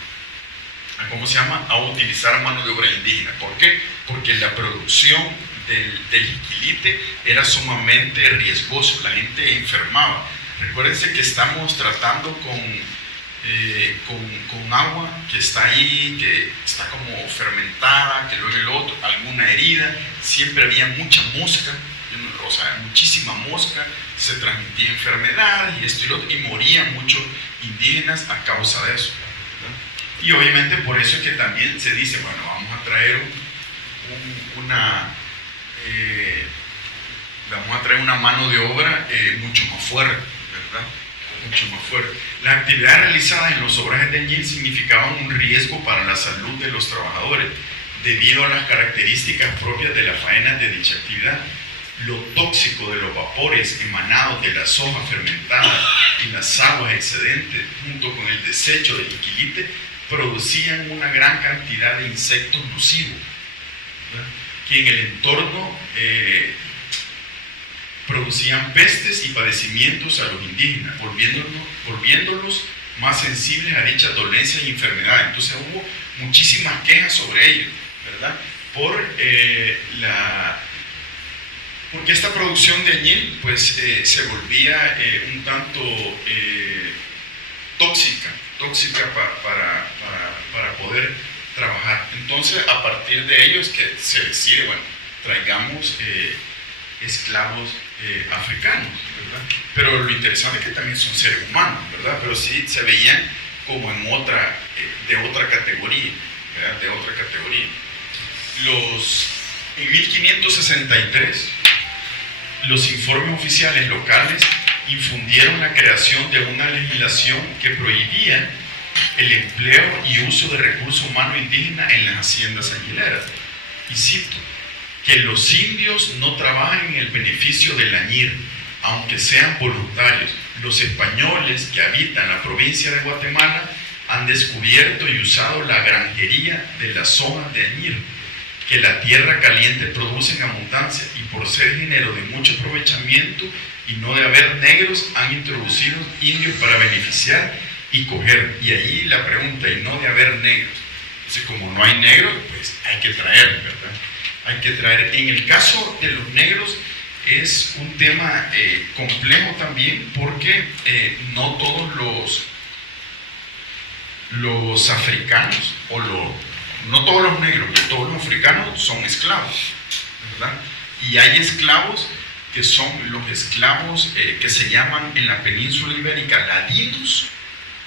utilizar mano de obra indígena. ¿Por qué? Porque la producción del Iquilite era sumamente riesgoso, la gente enfermaba. Recuérdense que estamos tratando con agua que está ahí, que está como fermentada, que luego el otro, alguna herida, siempre había mucha mosca, o sea, muchísima mosca, se transmitía enfermedades y esto y lo otro, y morían muchos indígenas a causa de eso, ¿verdad? Y obviamente por eso es que también se dice, bueno, vamos a traer una mano de obra mucho más fuerte, ¿verdad? Mucho más fuerte. Las actividades realizadas en los obrajes de añil significaban un riesgo para la salud de los trabajadores debido a las características propias de la faena de dicha actividad. Lo tóxico de los vapores emanados de las hojas fermentadas y las aguas excedentes, junto con el desecho del Iquilite, producían una gran cantidad de insectos nocivos, ¿verdad? Que en el entorno producían pestes y padecimientos a los indígenas, volviéndolos más sensibles a dichas dolencias y enfermedades. Entonces hubo muchísimas quejas sobre ello, ¿verdad? Porque esta producción de añil pues se volvía un tanto tóxica para poder trabajar. Entonces, a partir de ello es que se decide, bueno, traigamos esclavos africanos, ¿verdad? Pero lo interesante es que también son seres humanos, ¿verdad? Pero sí se veían como de otra categoría, ¿verdad? De otra categoría. En 1563, los informes oficiales locales infundieron la creación de una legislación que prohibía el empleo y uso de recursos humanos indígenas en las haciendas añileras. Y cito, que los indios no trabajen en el beneficio del añir, aunque sean voluntarios. Los españoles que habitan la provincia de Guatemala han descubierto y usado la granjería de las hojas de añir, que la tierra caliente produce en abundancia, y por ser género de mucho aprovechamiento y no de haber negros, han introducido indios para beneficiar y coger. Y ahí la pregunta, y no de haber negros. Entonces, como no hay negros, pues hay que traer, ¿verdad? Hay que traer. En el caso de los negros es un tema complejo también, porque no todos los africanos, no todos los negros, pero todos los africanos son esclavos, ¿verdad? Y hay esclavos que son los esclavos que se llaman en la península ibérica ladinos,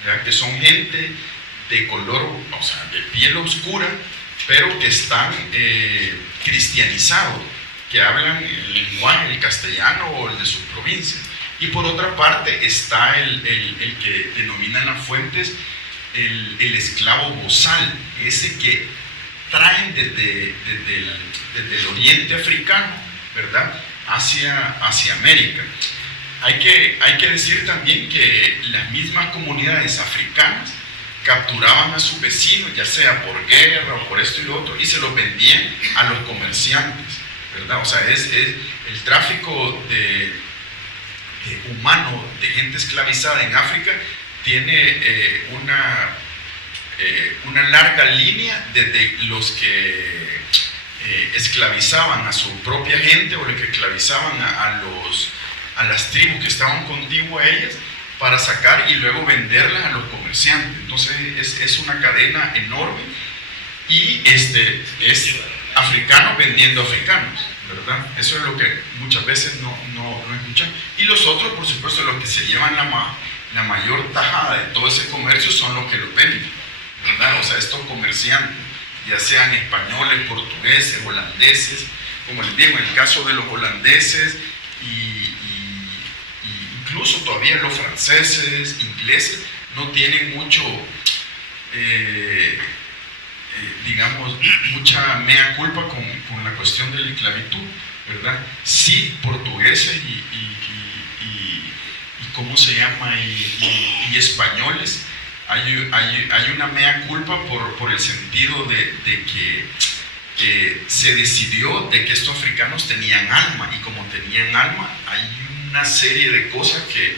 ¿verdad? Que son gente de color, o sea, de piel oscura, pero que están cristianizados, que hablan el lenguaje, el castellano o el de sus provincias. Y por otra parte está el que denominan las fuentes el esclavo bozal, ese que traen desde el oriente africano, ¿verdad?, hacia América. Hay que decir también que las mismas comunidades africanas capturaban a sus vecinos, ya sea por guerra o por esto y lo otro, y se los vendían a los comerciantes, ¿verdad? O sea, es el tráfico de humano, de gente esclavizada en África, tiene una larga línea desde los que esclavizaban a su propia gente o los que esclavizaban a las tribus que estaban contiguas a ellas para sacar y luego venderlas a los comerciantes. Entonces es una cadena enorme y es africanos vendiendo africanos, ¿verdad? Eso es lo que muchas veces no escuchan. Y los otros, por supuesto, los que se llevan la mayor tajada de todo ese comercio son los que lo venden, ¿verdad? O sea, estos comerciantes, ya sean españoles, portugueses, holandeses, como les digo, en el caso de los holandeses y incluso todavía los franceses, ingleses, no tienen mucho, digamos, mucha mea culpa con la cuestión de la esclavitud, ¿verdad? Sí, portugueses y ¿cómo se llama? Y españoles, hay una mea culpa por el sentido de que se decidió de que estos africanos tenían alma, y como tenían alma, hay una serie de cosas que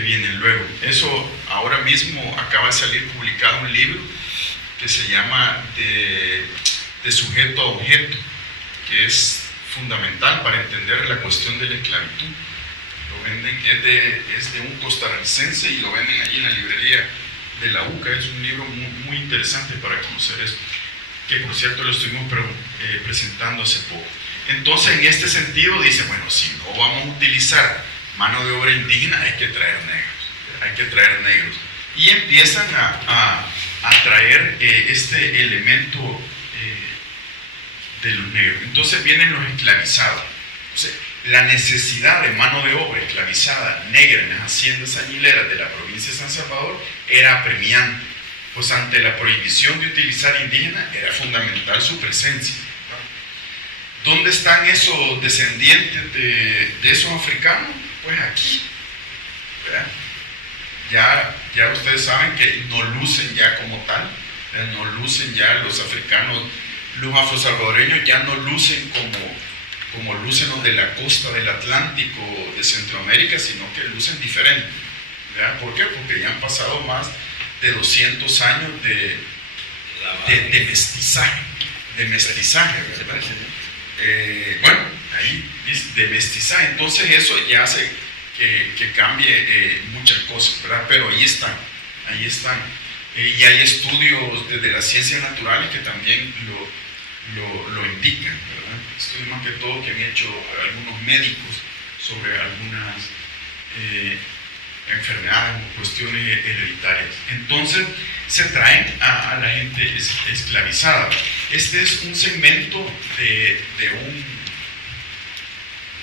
vienen luego. Eso ahora mismo acaba de salir publicado un libro que se llama de sujeto a objeto, que es fundamental para entender la cuestión de la esclavitud. Lo venden, es de un costarricense y lo venden allí en la librería de la UCA. Es un libro muy interesante para conocer eso, que por cierto lo estuvimos presentando hace poco. Entonces, en este sentido, dice, bueno, si no vamos a utilizar mano de obra indígena, hay que traer negros. Y empiezan a traer este elemento de los negros. Entonces vienen los esclavizados. O sea, la necesidad de mano de obra esclavizada negra en las haciendas añileras de la provincia de San Salvador era apremiante. Pues ante la prohibición de utilizar indígena era fundamental su presencia. ¿Dónde están esos descendientes de esos africanos? Pues aquí, ¿verdad? Ya ustedes saben que no lucen ya como tal, ¿verdad? No lucen ya los africanos, los afrosalvadoreños ya no lucen como lucen los de la costa del Atlántico de Centroamérica, sino que lucen diferente, ¿verdad? ¿Por qué? Porque ya han pasado más de 200 años de mestizaje, ¿verdad? Bueno, ahí dice de mestizaje, entonces eso ya hace que cambie muchas cosas, ¿verdad? Pero ahí están. Y hay estudios desde las ciencias naturales que también lo indican, ¿verdad? Estudios más que todo que han hecho algunos médicos sobre algunas enfermedades o cuestiones hereditarias. Entonces se traen a la gente esclavizada. Este es un segmento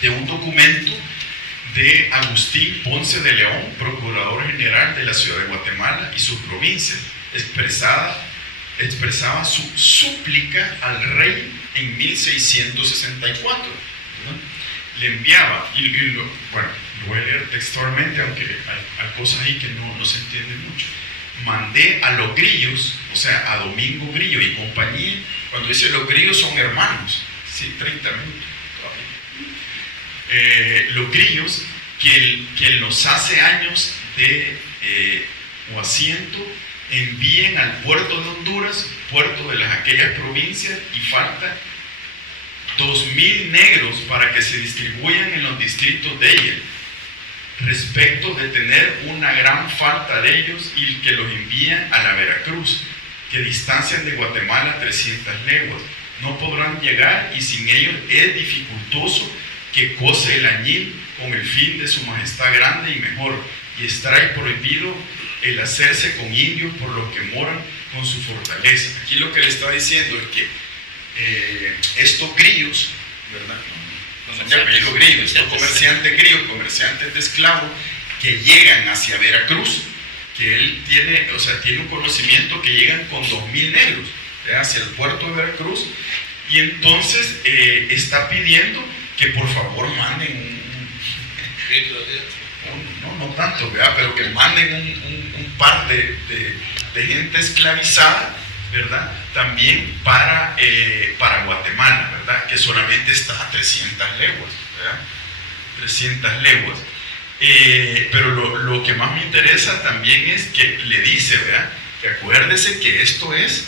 de un documento de Agustín Ponce de León, Procurador General de la Ciudad de Guatemala y sus provincias, expresaba su súplica al rey en 1664, ¿no? Le enviaba, bueno, lo voy a leer textualmente, aunque hay cosas ahí que no se entienden mucho. Mandé a los grillos, o sea, a Domingo Grillo y compañía. Cuando dice los grillos son hermanos, sí, 30 minutos. Los grillos que en los hace años de o asiento envíen al puerto de Honduras, puerto de aquellas provincias, y falta 2,000 negros para que se distribuyan en los distritos de ella, respecto de tener una gran falta de ellos, y que los envían a la Veracruz, que distancian de Guatemala 300 leguas. No podrán llegar, y sin ellos es dificultoso que cose el añil con el fin de su majestad grande y mejor, y estará prohibido el hacerse con indios por los que moran con su fortaleza. Aquí lo que le está diciendo es que estos grillos, ¿verdad? Estos comerciantes grillos, comerciantes de esclavos, que llegan hacia Veracruz, que él tiene, o sea, tiene un conocimiento que llegan con 2,000 negros, ¿verdad? Hacia el puerto de Veracruz, y entonces está pidiendo que por favor manden no tanto, ¿verdad? Pero que manden un par de gente esclavizada, ¿verdad? También para Guatemala, ¿verdad? Que solamente está a 300 leguas, ¿verdad? 300 leguas. Pero lo que más me interesa también es que le dice, ¿verdad? Que acuérdese que esto es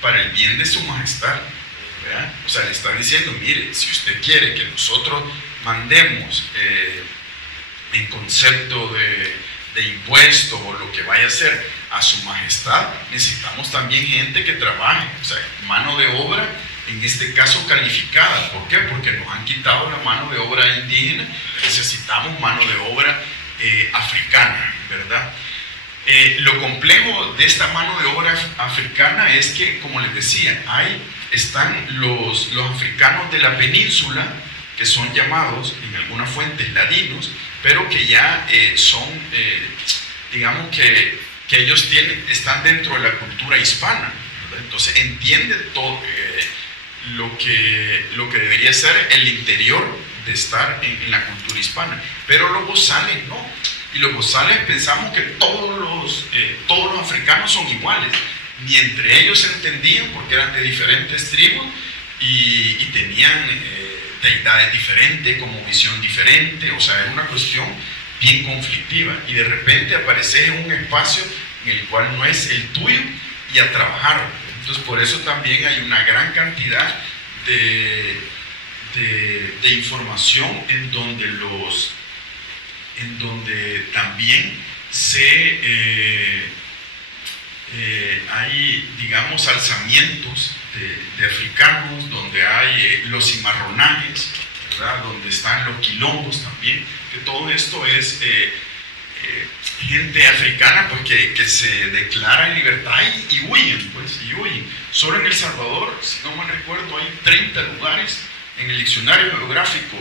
para el bien de su majestad, ¿verdad? O sea, le está diciendo, mire, si usted quiere que nosotros mandemos en concepto de impuesto o lo que vaya a hacer a su majestad, necesitamos también gente que trabaje, o sea, mano de obra, en este caso calificada. ¿Por qué? Porque nos han quitado la mano de obra indígena, necesitamos mano de obra africana, ¿verdad? Lo complejo de esta mano de obra africana es que, como les decía, están los africanos de la península, que son llamados en algunas fuentes ladinos, pero que ya son, digamos que ellos están dentro de la cultura hispana, ¿verdad? Entonces entiende todo lo que debería ser el interior de estar en la cultura hispana, pero los bozales no. Y los bozales pensamos que todos los africanos son iguales, ni entre ellos se entendían porque eran de diferentes tribus y tenían deidades diferentes, como visión diferente, o sea, era una cuestión bien conflictiva, y de repente apareces en un espacio en el cual no es el tuyo y a trabajar. Entonces por eso también hay una gran cantidad de información en donde también hay, digamos, alzamientos de africanos, donde hay los cimarronajes, ¿verdad? Donde están los quilombos también, que todo esto es gente africana, pues, que se declara en libertad y huyen, pues, y huyen. Solo en El Salvador, si no mal recuerdo, hay 30 lugares en el diccionario geográfico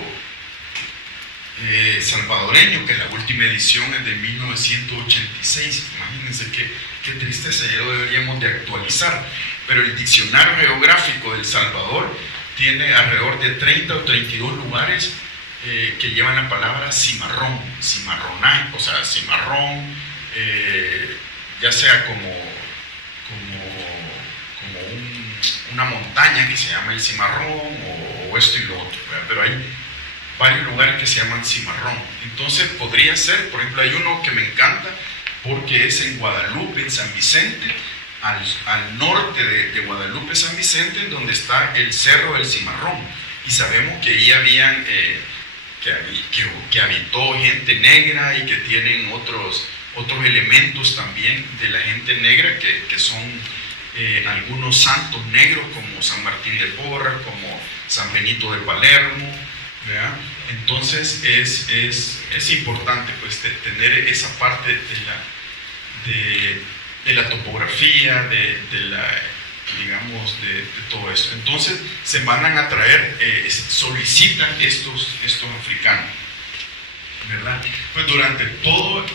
salvadoreño, que la última edición es de 1986. Imagínense qué tristeza, ya lo deberíamos de actualizar. Pero el diccionario geográfico de El Salvador tiene alrededor de 30 o 32 lugares que llevan la palabra cimarrón, cimarronaje, o sea, cimarrón, ya sea como una montaña que se llama el cimarrón, o esto y lo otro, ¿verdad? Pero hay varios lugares que se llaman cimarrón. Entonces podría ser, por ejemplo, hay uno que me encanta porque es en Guadalupe, en San Vicente, al norte de Guadalupe, San Vicente, donde está el Cerro del Cimarrón, y sabemos que ahí habían que habitó gente negra, y que tienen otros elementos también de la gente negra, que son algunos santos negros, como San Martín de Porras, como San Benito de Palermo, ¿verdad? Entonces es importante, pues, tener esa parte de la topografía, de todo esto. Entonces se mandan a traer, solicitan estos africanos, ¿verdad? Pues durante todo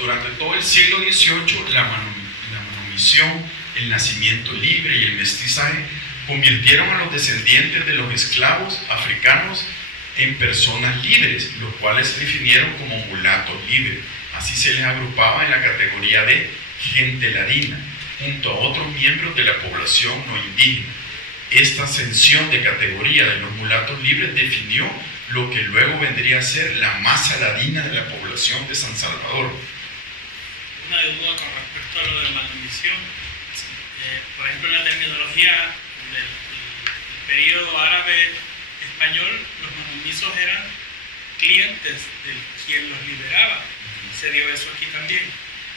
el siglo XVIII, la manumisión, el nacimiento libre y el mestizaje convirtieron a los descendientes de los esclavos africanos en personas libres, los cuales se definieron como mulatos libres. Así se les agrupaba en la categoría de gente ladina, junto a otros miembros de la población no indígena. Esta ascensión de categoría de los mulatos libres definió lo que luego vendría a ser la masa ladina de la población de San Salvador. Una duda con respecto a lo de manumisión. Por ejemplo, en la terminología del periodo árabe español, los manumisos eran clientes de quien los liberaba. ¿Se dio eso aquí también?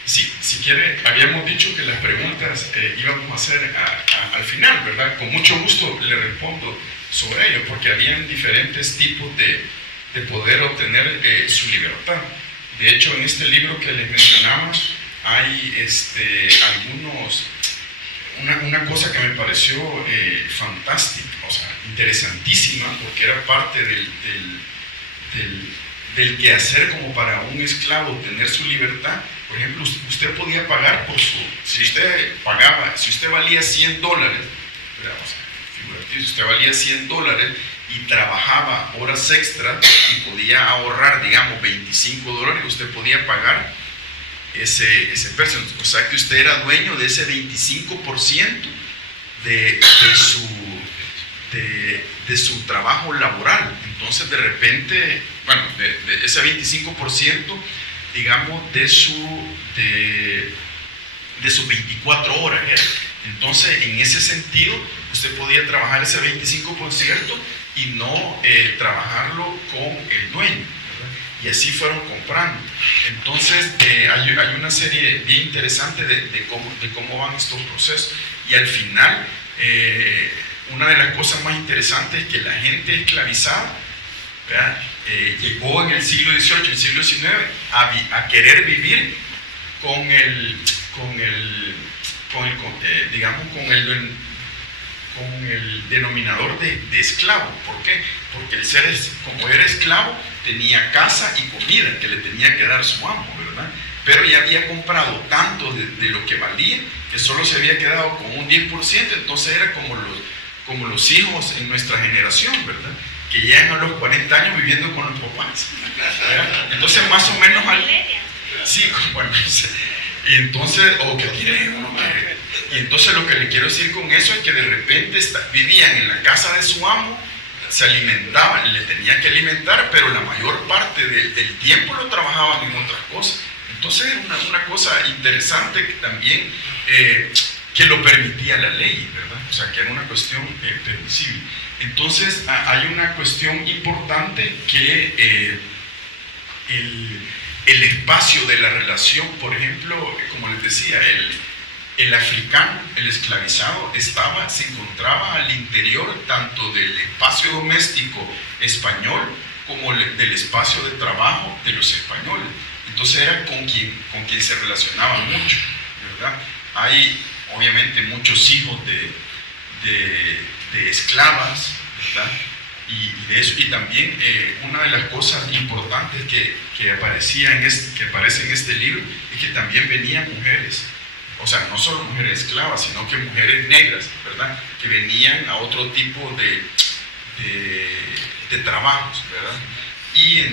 Sí, si quiere, habíamos dicho que las preguntas íbamos a hacer al final, ¿verdad? Con mucho gusto le respondo sobre ello, porque habían diferentes tipos de poder obtener su libertad. De hecho, en este libro que les mencionaba, hay una cosa que me pareció fantástica, o sea, interesantísima, porque era parte del quehacer como para un esclavo obtener su libertad. Por ejemplo, usted podía pagar si usted valía $100, ¿verdad? O sea, si usted valía $100, y trabajaba horas extras y podía ahorrar, digamos, $25, usted podía pagar ese precio. O sea que usted era dueño de ese 25% de su trabajo laboral. Entonces, de repente, bueno, de ese 25%, digamos, de sus 24 horas. Entonces, en ese sentido, usted podía trabajar ese 25% y no trabajarlo con el dueño, ¿verdad? Y así fueron comprando. Entonces, hay una serie bien interesante de cómo van estos procesos. Y al final, una de las cosas más interesantes es que la gente esclavizada, ¿verdad? Llegó en el siglo XVIII, el siglo XIX, a querer vivir con el denominador de esclavo. ¿Por qué? Porque como era esclavo, tenía casa y comida que le tenía que dar su amo, ¿verdad? Pero ya había comprado tanto de lo que valía que solo se había quedado con un 10%. Entonces era como los hijos en nuestra generación, ¿verdad? Que llegan a los 40 años viviendo con los papás, ¿verdad? Entonces más o menos sí, bueno, entonces, o que tiene uno que... Y entonces lo que le quiero decir con eso es que de repente vivían en la casa de su amo, se alimentaban, le tenía que alimentar, pero la mayor parte del tiempo lo trabajaban en otras cosas. Entonces era una cosa interesante que también que lo permitía la ley, ¿verdad? O sea, que era una cuestión permisible. Entonces hay una cuestión importante que el espacio de la relación, por ejemplo, como les decía, el africano, el esclavizado, se encontraba al interior tanto del espacio doméstico español como del espacio de trabajo de los españoles. Entonces era con quien se relacionaba mucho, ¿verdad? Hay obviamente muchos hijos de esclavas, ¿verdad? Y de eso, y también una de las cosas importantes que aparece en este libro es que también venían mujeres, o sea, no solo mujeres esclavas, sino que mujeres negras, ¿verdad? Que venían a otro tipo de trabajos, ¿verdad? Y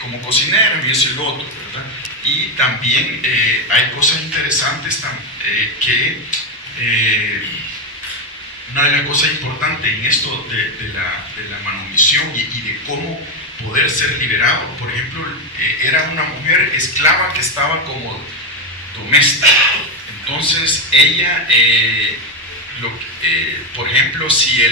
como cocineras y eso y lo otro, ¿verdad? Y también hay cosas interesantes que una de las cosas importantes en esto de la manumisión y de cómo poder ser liberado, por ejemplo, era una mujer esclava que estaba como doméstica. Entonces ella, por ejemplo, si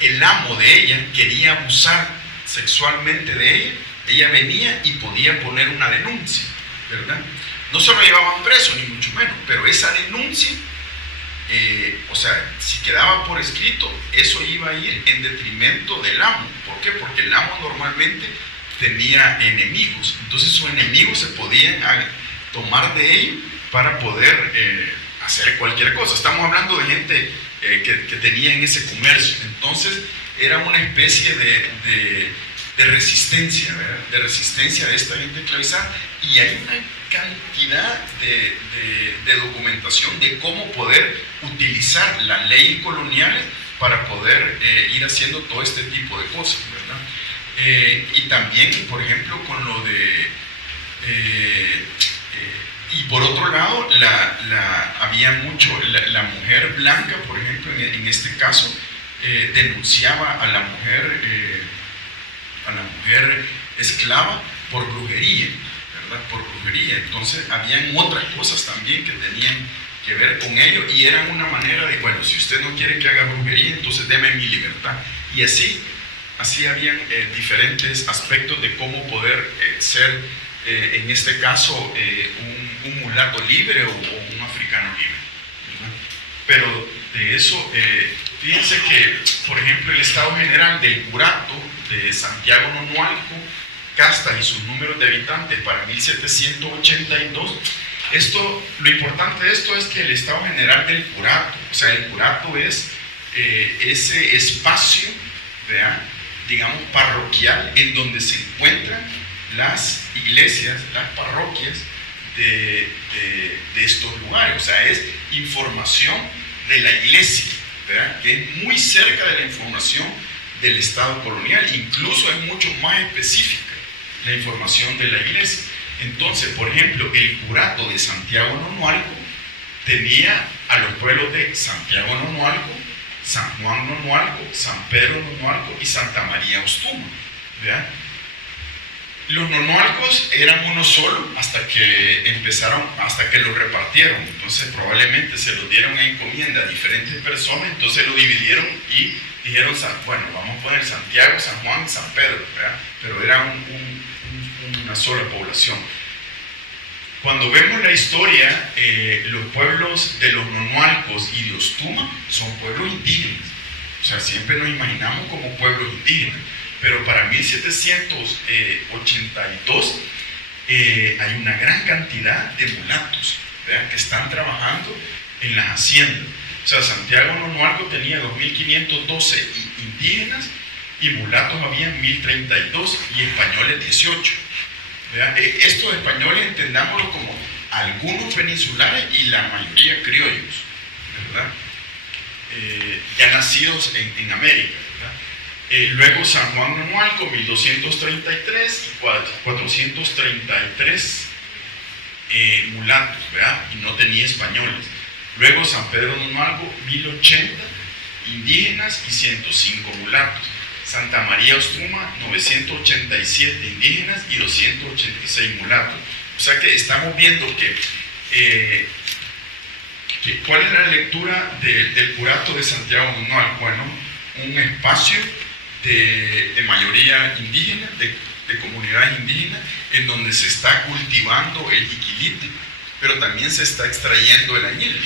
el amo de ella quería abusar sexualmente de ella venía y podía poner una denuncia, ¿verdad? No se lo llevaban preso, ni mucho menos, pero esa denuncia, o sea, si quedaba por escrito, eso iba a ir en detrimento del amo. ¿Por qué? Porque el amo normalmente tenía enemigos, entonces sus enemigos se podían tomar de ellos para poder hacer cualquier cosa. Estamos hablando de gente que tenía en ese comercio. Entonces era una especie de resistencia, ¿verdad? De resistencia de esta gente esclavizada, y hay una cantidad de documentación de cómo poder utilizar las leyes coloniales para poder ir haciendo todo este tipo de cosas, ¿verdad? Y también, por ejemplo, con lo de y por otro lado, había mucho, la mujer blanca, por ejemplo, en este caso, denunciaba a la mujer esclava por brujería, ¿verdad? Por brujería. Entonces, habían otras cosas también que tenían que ver con ello, y eran una manera de, bueno, si usted no quiere que haga brujería, entonces deme mi libertad. Y así habían diferentes aspectos de cómo poder ser, en este caso, un mulato libre o un africano libre, ¿verdad? Pero de eso, fíjense que, por ejemplo, el Estado General del Curato de Santiago Nonualco, Casta y sus números de habitantes para 1782, lo importante de esto es que el Estado General del Curato, o sea, el Curato es ese espacio, ¿verdad?, digamos, parroquial, en donde se encuentran las iglesias, las parroquias de estos lugares. O sea, es información de la iglesia, ¿verdad?, que es muy cerca de la información del Estado colonial, incluso es mucho más específica la información de la iglesia. Entonces, por ejemplo, el curato de Santiago Nonualco tenía a los pueblos de Santiago Nonualco, San Juan Nonualco, San Pedro Nonualco y Santa María Ostuma, ¿verdad? Los nonualcos eran uno solo hasta que los repartieron. Entonces probablemente se los dieron en encomienda a diferentes personas, entonces lo dividieron y dijeron, bueno, vamos a poner Santiago, San Juan y San Pedro, ¿verdad? Pero era una sola población. Cuando vemos la historia, los pueblos de los nonualcos y de Ostuma son pueblos indígenas. O sea, siempre nos imaginamos como pueblos indígenas. Pero para 1782 hay una gran cantidad de mulatos, ¿verdad?, que están trabajando en las haciendas. O sea, Santiago Nonualco tenía 2.512 indígenas y mulatos habían 1.032 y españoles 18. ¿Verdad? Estos españoles entendámoslo como algunos peninsulares y la mayoría criollos, ¿verdad?, ya nacidos en América. Luego San Juan Nonualco, 1233 y 433 mulatos, ¿verdad?, y no tenía españoles. Luego San Pedro Nonualco, 1080 indígenas y 105 mulatos. Santa María Ostuma, 987 indígenas y 286 mulatos. O sea que estamos viendo que ¿cuál es la lectura del curato de Santiago Nonualco? Bueno, un espacio de mayoría indígena, de comunidades indígenas, en donde se está cultivando el jiquilite, pero también se está extrayendo el añil.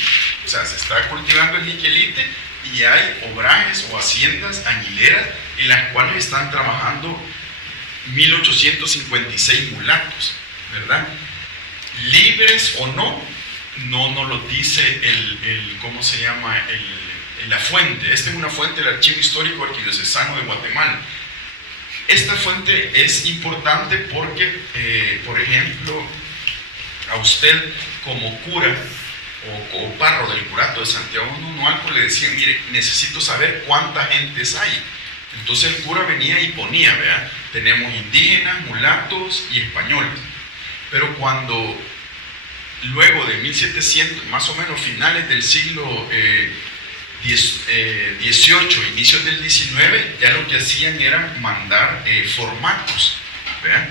O sea, se está cultivando el jiquilite y hay obrajes o haciendas añileras en las cuales están trabajando 1856 mulatos, ¿verdad? Libres o no nos lo dice ¿cómo se llama?, la fuente. Esta es una fuente del Archivo Histórico Arquidiocesano de Guatemala. Esta fuente es importante porque, por ejemplo, a usted como cura o párroco del curato de Santiago Nonualco le decían, mire, necesito saber cuántas gentes hay. Entonces el cura venía y ponía, ¿verdad?, tenemos indígenas, mulatos y españoles. Pero cuando luego de 1700, más o menos finales del siglo 18, inicios del 19, ya lo que hacían era mandar formatos, ¿verdad?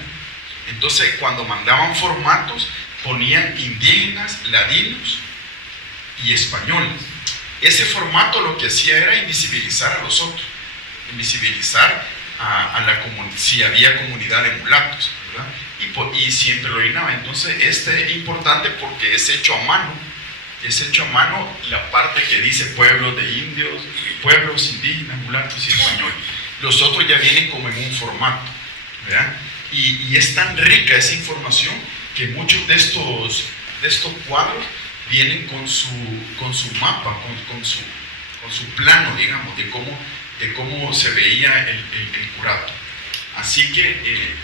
Entonces cuando mandaban formatos ponían indígenas, ladinos y españoles. Ese formato lo que hacía era invisibilizar a los otros, invisibilizar a la comunidad, si había comunidad de mulatos, ¿verdad? Y siempre lo orinaba. Entonces este es importante porque es hecho a mano la parte que dice pueblos de indios, pueblos indígenas, mulatos y españoles. Los otros ya vienen como en un formato, ¿verdad? Y es tan rica esa información que muchos de estos cuadros vienen con su mapa, con su plano, digamos, de cómo se veía el curato. Así que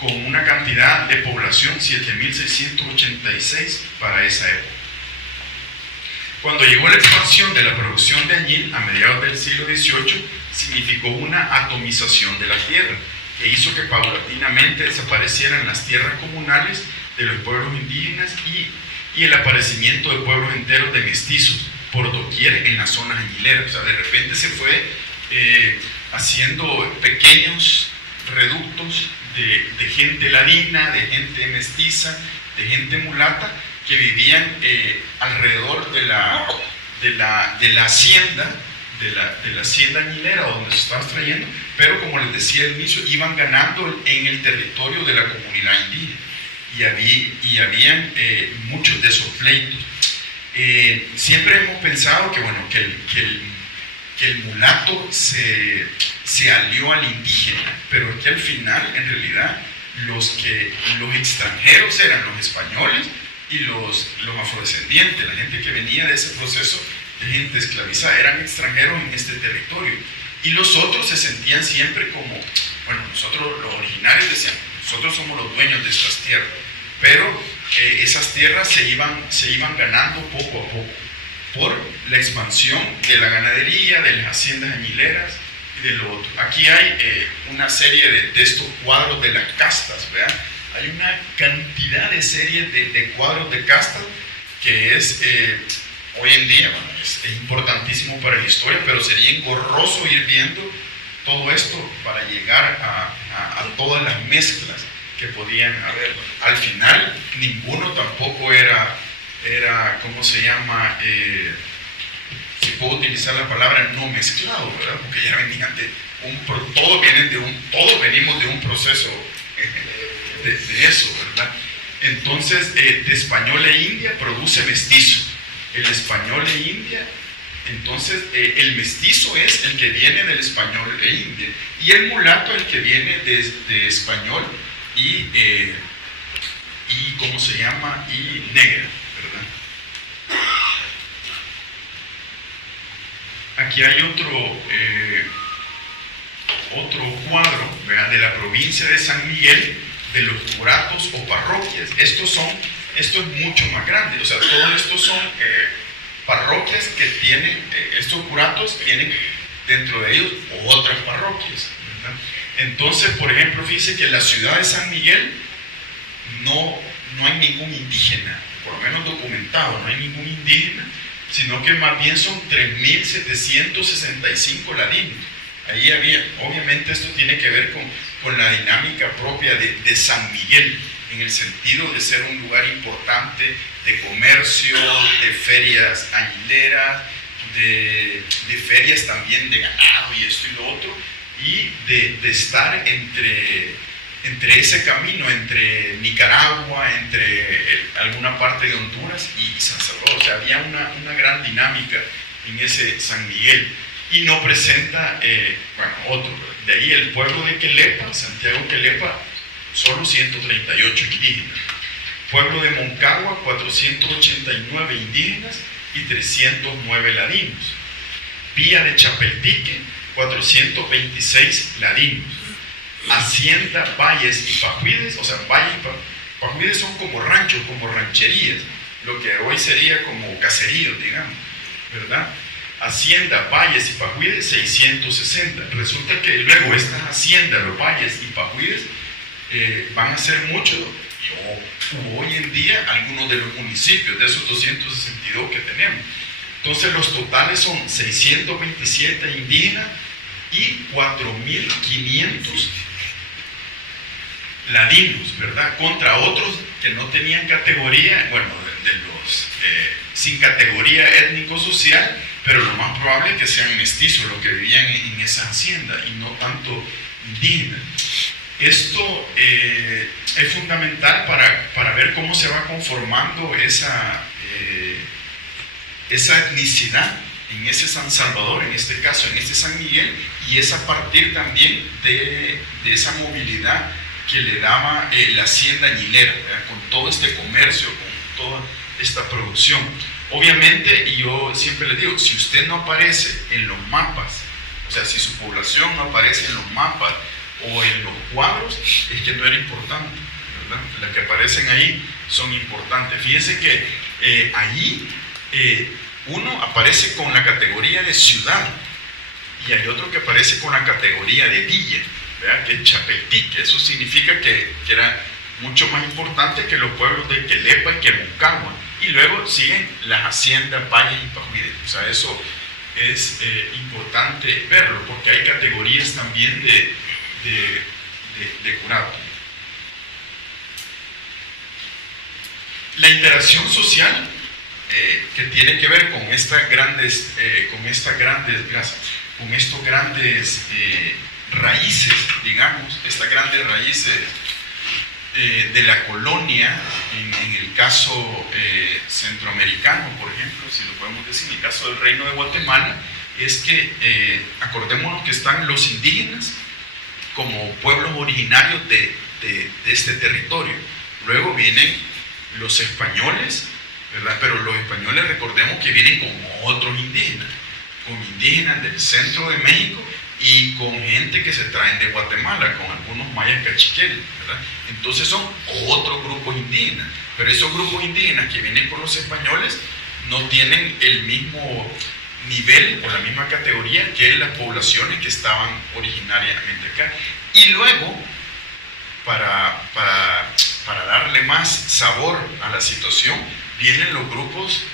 con una cantidad de población 7.686 para esa época. Cuando llegó la expansión de la producción de añil a mediados del siglo XVIII, significó una atomización de la tierra, que hizo que paulatinamente desaparecieran las tierras comunales de los pueblos indígenas y el aparecimiento de pueblos enteros de mestizos por doquier en las zonas añileras. O sea, de repente se fue haciendo pequeños reductos de gente ladina, de gente mestiza, de gente mulata, que vivían alrededor de la hacienda, de la hacienda añilera donde se estaba extrayendo, pero como les decía al inicio, iban ganando en el territorio de la comunidad indígena y habían muchos de esos pleitos. Siempre hemos pensado que, bueno, que el mulato se alió al indígena, pero es que al final, en realidad, los extranjeros eran los españoles y los afrodescendientes, la gente que venía de ese proceso de gente esclavizada, eran extranjeros en este territorio. Y los otros se sentían siempre como, bueno, nosotros los originarios decían, nosotros somos los dueños de estas tierras, pero esas tierras se iban ganando poco a poco por la expansión de la ganadería, de las haciendas añileras y de lo otro. Aquí hay una serie de estos cuadros de las castas, ¿verdad? Hay una cantidad de series de cuadros de castas que es, hoy en día, bueno, es importantísimo para la historia, pero sería engorroso ir viendo todo esto para llegar a todas las mezclas que podían haber. Al final, ninguno tampoco era ¿cómo se llama? Si puedo utilizar la palabra no mezclado, ¿verdad? Porque ya venían todos venimos de un proceso de eso, ¿verdad? Entonces, de español e india produce mestizo. El español e india, entonces el mestizo es el que viene del español e india, y el mulato el que viene de español y ¿cómo se llama? Y negra, ¿verdad? Aquí hay otro cuadro, ¿verdad?, de la provincia de San Miguel, de los curatos o parroquias. Esto es mucho más grande, o sea, todos estos son parroquias que tienen, estos curatos tienen dentro de ellos otras parroquias, ¿verdad? Entonces, por ejemplo, fíjense que en la ciudad de San Miguel no hay ningún indígena, por lo menos documentado, no hay ningún indígena, sino que más bien son 3.765 ladinos. Ahí había, obviamente esto tiene que ver con la dinámica propia de San Miguel, en el sentido de ser un lugar importante de comercio, de ferias añileras, de ferias también de ganado y esto y lo otro, y de estar entre ese camino, entre Nicaragua, entre alguna parte de Honduras y San Salvador. O sea, había una gran dinámica en ese San Miguel. Y no presenta, otro. De ahí el pueblo de Quelepa, Santiago Quelepa, solo 138 indígenas. Pueblo de Moncagua, 489 indígenas y 309 ladinos. Villa de Chapeltique, 426 ladinos. Hacienda, Valles y Pajuides, o sea, Valles y Pajuides son como ranchos, como rancherías, lo que hoy sería como caseríos, digamos, ¿verdad? Hacienda, Valles y Pajuides, 660. Resulta que luego estas haciendas, los Valles y Pajuides, van a ser muchos, hoy en día, algunos de los municipios, de esos 262 que tenemos. Entonces los totales son 627 indígenas y 4.500 ladinos, ¿verdad? Contra otros que no tenían categoría, bueno, de los sin categoría étnico-social, pero lo más probable es que sean mestizos los que vivían en esa hacienda y no tanto indígenas. Esto es fundamental para ver cómo se va conformando esa etnicidad en ese San Salvador, en este caso, en este San Miguel, y es a partir también de esa movilidad que le daba la hacienda añilera, ¿verdad? Con todo este comercio, con toda esta producción. Obviamente, y yo siempre les digo, si usted no aparece en los mapas, o sea, si su población no aparece en los mapas o en los cuadros, es que no era importante, ¿verdad? Las que aparecen ahí son importantes. Fíjense que ahí uno aparece con la categoría de ciudad y hay otro que aparece con la categoría de villa, ¿verdad? Que es Chapeltique. Eso significa que era mucho más importante que los pueblos de Quelepa y que Moncagua. Y luego siguen las haciendas, Valles y Pajuides. O sea, eso es importante verlo, porque hay categorías también de curado. La interacción social que tiene que ver con estos grandes raíces, digamos, estas grandes raíces de la colonia, en el caso centroamericano, por ejemplo, si lo podemos decir, en el caso del Reino de Guatemala, es que acordémonos que están los indígenas como pueblos originarios de este territorio. Luego vienen los españoles, ¿verdad? Pero los españoles, recordemos que vienen con otros indígenas, con indígenas del centro de México y con gente que se traen de Guatemala, con algunos mayas cachiqueles, ¿verdad? Entonces son otros grupos indígenas, pero esos grupos indígenas que vienen con los españoles no tienen el mismo nivel o la misma categoría que las poblaciones que estaban originariamente acá. Y luego, para darle más sabor a la situación, vienen los grupos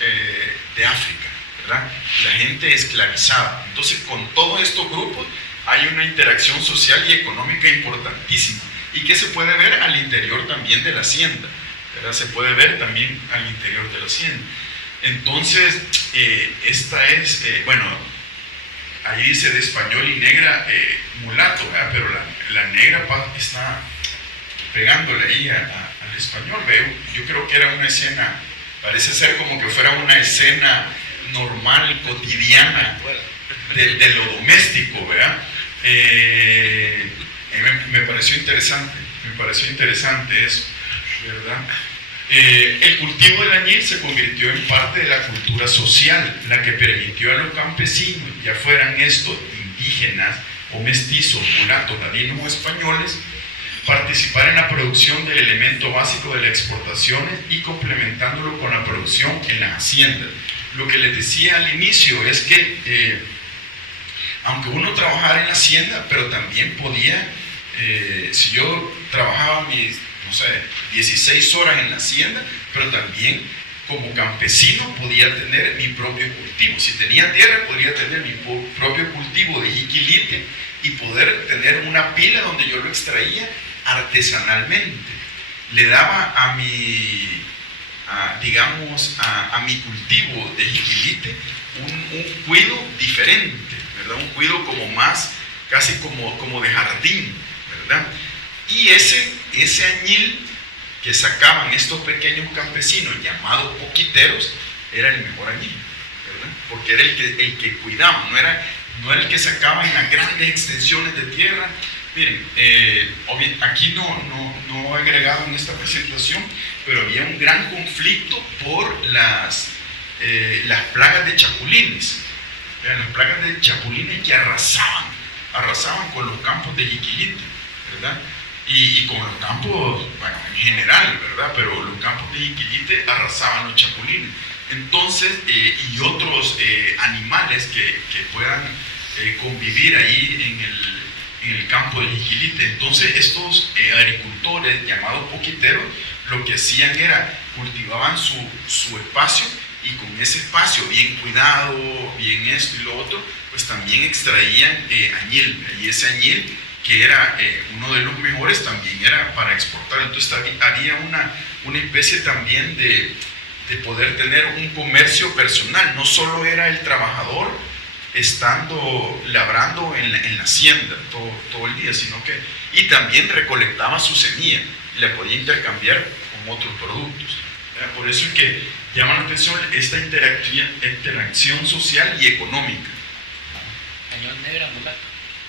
de África, ¿verdad? La gente esclavizada. Entonces, con todos estos grupos hay una interacción social y económica importantísima, y que se puede ver al interior también de la hacienda, ¿verdad? Se puede ver también al interior de la hacienda. Entonces, esta es, bueno, ahí dice de español y negra, mulato, ¿verdad? Pero la negra está pegándole ahí al español, veo. Yo creo que era una escena, parece ser como que fuera una escena normal, cotidiana, de lo doméstico, ¿verdad? Me pareció interesante eso, ¿verdad? El cultivo del añil se convirtió en parte de la cultura social, la que permitió a los campesinos, ya fueran estos indígenas o mestizos, mulatos, ladinos o españoles, participar en la producción del elemento básico de las exportaciones y complementándolo con la producción en las haciendas. Lo que les decía al inicio es que aunque uno trabajara en la hacienda, pero también podía, si yo trabajaba mis, no sé, 16 horas en la hacienda, pero también como campesino podía tener mi propio cultivo. Si tenía tierra, podría tener mi propio cultivo de jiquilite y poder tener una pila donde yo lo extraía artesanalmente. Le daba a mi cultivo de jiquilite un cuido diferente, ¿verdad? Un cuido como más, casi como de jardín, ¿verdad? Y ese añil que sacaban estos pequeños campesinos llamados poquiteros era el mejor añil, ¿verdad? Porque era el que cuidaban, no era el que sacaban en las grandes extensiones de tierra. Miren, aquí no he agregado en esta presentación, pero había un gran conflicto por las plagas de chapulines. Las plagas de chapulines que arrasaban con los campos de jiquilite, ¿verdad? Y con los campos, bueno, en general, ¿verdad? Pero los campos de jiquilite arrasaban los chapulines. Entonces, y otros animales que puedan convivir ahí en el campo de jiquilite. Entonces, estos agricultores llamados poquiteros, lo que hacían era cultivaban su espacio, y con ese espacio bien cuidado, bien esto y lo otro, pues también extraían añil, y ese añil, que era uno de los mejores, también era para exportar. Entonces había una especie también de poder tener un comercio personal. No solo era el trabajador estando labrando en la hacienda todo el día, sino que y también recolectaba su semilla y la podía intercambiar con otros productos. Por eso es que llama la atención esta interacción social y económica. Español, negra, mulato.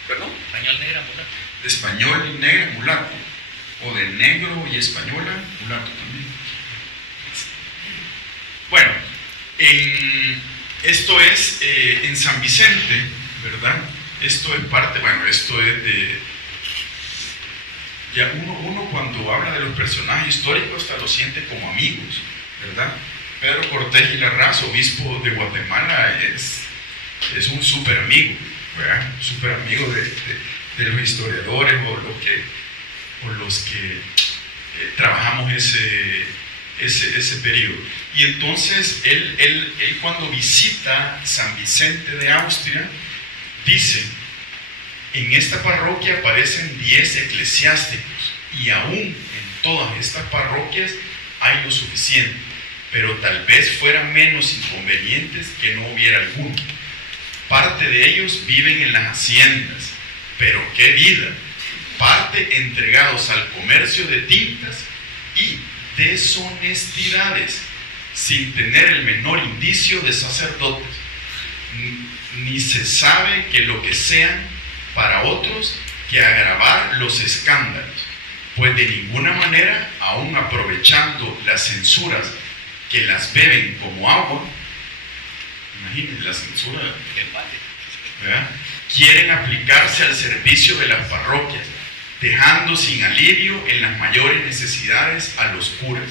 ¿Perdón? Español, negra, mulato. De español y negra, mulato. O de negro y española, mulato también. Bueno, esto es en San Vicente, ¿verdad? Esto es parte, bueno, esto es de... Ya uno cuando habla de los personajes históricos hasta lo siente como amigos, ¿verdad? Pedro Cortés y Larraz, obispo de Guatemala, es un súper amigo, ¿verdad? Súper amigo de los historiadores o los que trabajamos ese periodo. Y entonces él cuando visita San Vicente de Austria, dice: en esta parroquia aparecen 10 eclesiásticos, y aún en todas estas parroquias hay lo suficiente, pero tal vez fueran menos inconvenientes que no hubiera alguno. Parte de ellos viven en las haciendas, pero qué vida, parte entregados al comercio de tintas y deshonestidades, sin tener el menor indicio de sacerdotes, ni se sabe que lo que sean para otros que agravar los escándalos, pues de ninguna manera, aun aprovechando las censuras que las beben como agua, imagínense la censura, ¿verdad?, quieren aplicarse al servicio de las parroquias, dejando sin alivio en las mayores necesidades a los curas.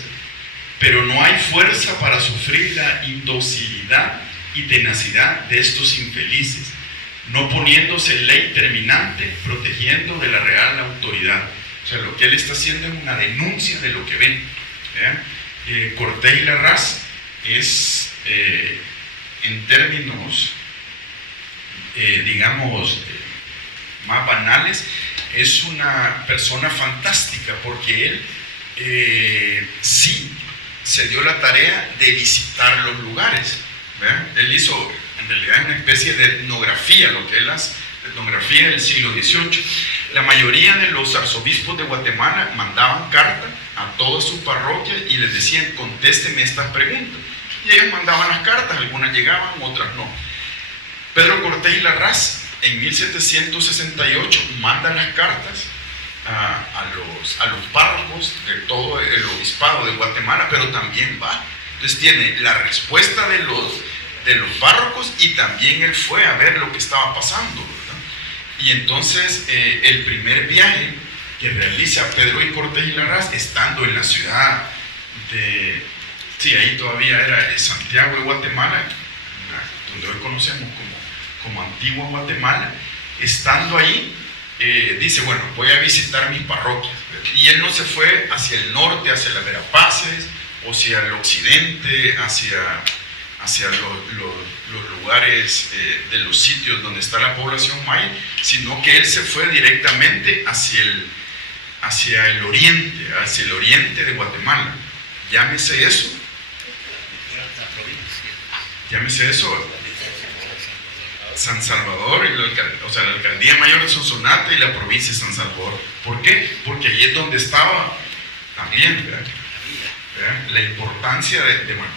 pero no hay fuerza para sufrir la indocilidad y tenacidad de estos infelices, no poniéndose ley terminante, protegiendo de la real autoridad. O sea, lo que él está haciendo es una denuncia de lo que ven. Cortés y Larraz es, en términos, digamos, más banales, es una persona fantástica, porque él sí se dio la tarea de visitar los lugares. Él hizo en realidad una especie de etnografía, lo que es la etnografía del siglo XVIII. La mayoría de los arzobispos de Guatemala mandaban carta a todas sus parroquias y les decían: contésteme estas preguntas. Y ellos mandaban las cartas, algunas llegaban, otras no. Pedro Cortés y Larraz en 1768 manda las cartas a los párrocos de todo el obispado de Guatemala, pero también va. Entonces tiene la respuesta de los párrocos, y también él fue a ver lo que estaba pasando, ¿verdad? Y entonces el primer viaje que realiza Pedro y Cortés y Larraz, estando en la ciudad de, sí, ahí todavía era Santiago de Guatemala, donde hoy conocemos como Antigua Guatemala, estando ahí, dice: bueno, voy a visitar mis parroquias. Y él no se fue hacia el norte, hacia las Verapaces, o hacia el occidente, hacia los lugares de los sitios donde está la población maya, sino que él se fue directamente hacia el oriente de Guatemala. Llámese eso, San Salvador, la alcaldía mayor de Sonsonate y la provincia de San Salvador. ¿Por qué? Porque allí es donde estaba también, ¿verdad? La importancia de bueno,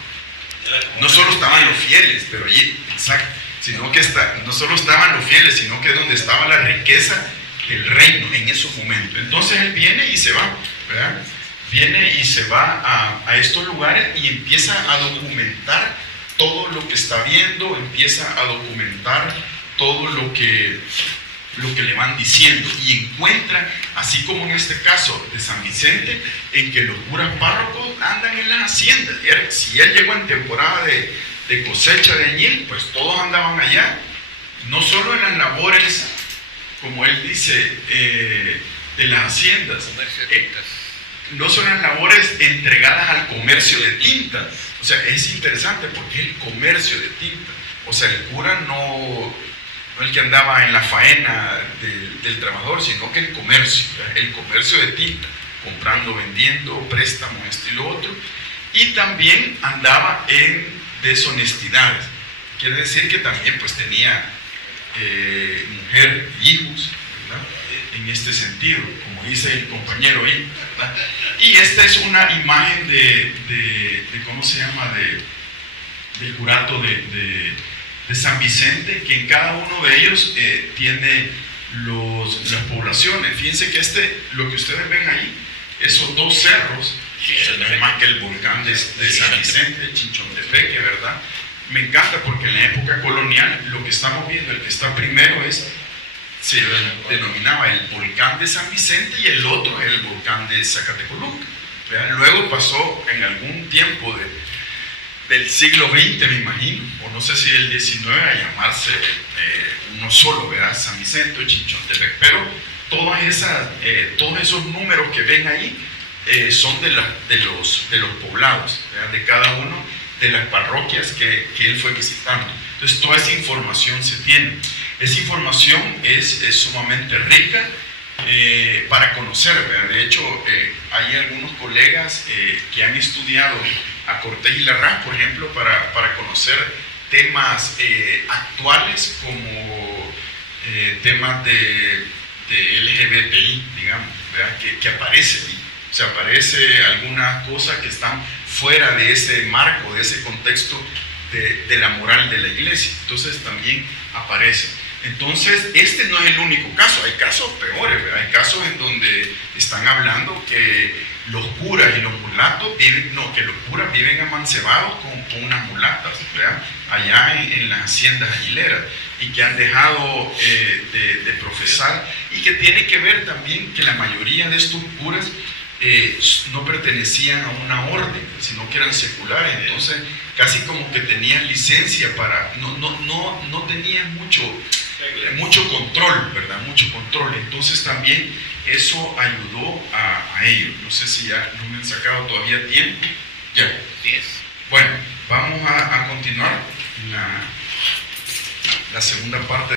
no solo estaban los fieles, pero allí, exacto, sino que no solo estaban los fieles, sino que es donde estaba la riqueza del reino en esos momentos. Entonces él viene y se va, ¿verdad? Viene y se va a estos lugares y empieza a documentar todo lo que está viendo, empieza a documentar todo lo que le van diciendo, y encuentra, así como en este caso de San Vicente, en que los curas párrocos andan en las haciendas. Si él llegó en temporada de cosecha de añil, pues todos andaban allá, no solo en las labores, como él dice, de las haciendas, no son las labores entregadas al comercio de tinta. O sea, es interesante porque es el comercio de tinta. O sea, el cura no el que andaba en la faena del trabajador, sino que el comercio de tinta, comprando, vendiendo, préstamos, esto y lo otro. Y también andaba en deshonestidades. Quiere decir que también pues tenía mujer y hijos, ¿verdad? En este sentido, como dice el compañero ahí, ¿verdad? Y esta es una imagen de ¿cómo se llama? Del curato de San Vicente, que en cada uno de ellos tiene las poblaciones. Fíjense que lo que ustedes ven ahí, esos dos cerros, que no es más que el volcán de San Vicente, Chinchontepeque, ¿verdad? Me encanta porque en la época colonial lo que estamos viendo, el que está primero se denominaba el volcán de San Vicente, y el otro es el volcán de Zacatecoluca. Luego pasó en algún tiempo del siglo XX, me imagino, o no sé si del XIX, a llamarse uno solo, ¿verdad? San Vicente o Chinchontepeque. Pero todos esos números que ven ahí son de los poblados, ¿verdad? De cada uno de las parroquias que él fue visitando. Entonces toda esa información se tiene. Esa información es sumamente rica para conocer, ¿verdad? De hecho, hay algunos colegas que han estudiado a Cortés y Larraz, por ejemplo, para conocer temas actuales como temas de LGBTI, digamos, ¿verdad? Que aparece ahí. O sea, aparece algunas cosas que están fuera de ese marco, de ese contexto de la moral de la iglesia. Entonces también aparece. Entonces, este no es el único caso, hay casos peores, ¿verdad? Hay casos en donde están hablando que los curas y los mulatos viven amancebados con unas mulatas, ¿verdad? Allá en las haciendas aguileras, y que han dejado de profesar, y que tiene que ver también que la mayoría de estos curas no pertenecían a una orden, sino que eran seculares. Entonces casi como que tenían licencia para, no tenían mucho control, ¿verdad? Mucho control. Entonces también eso ayudó a ellos. No sé si ya no me han sacado todavía tiempo. Ya. 10. Bueno, vamos a continuar la segunda parte.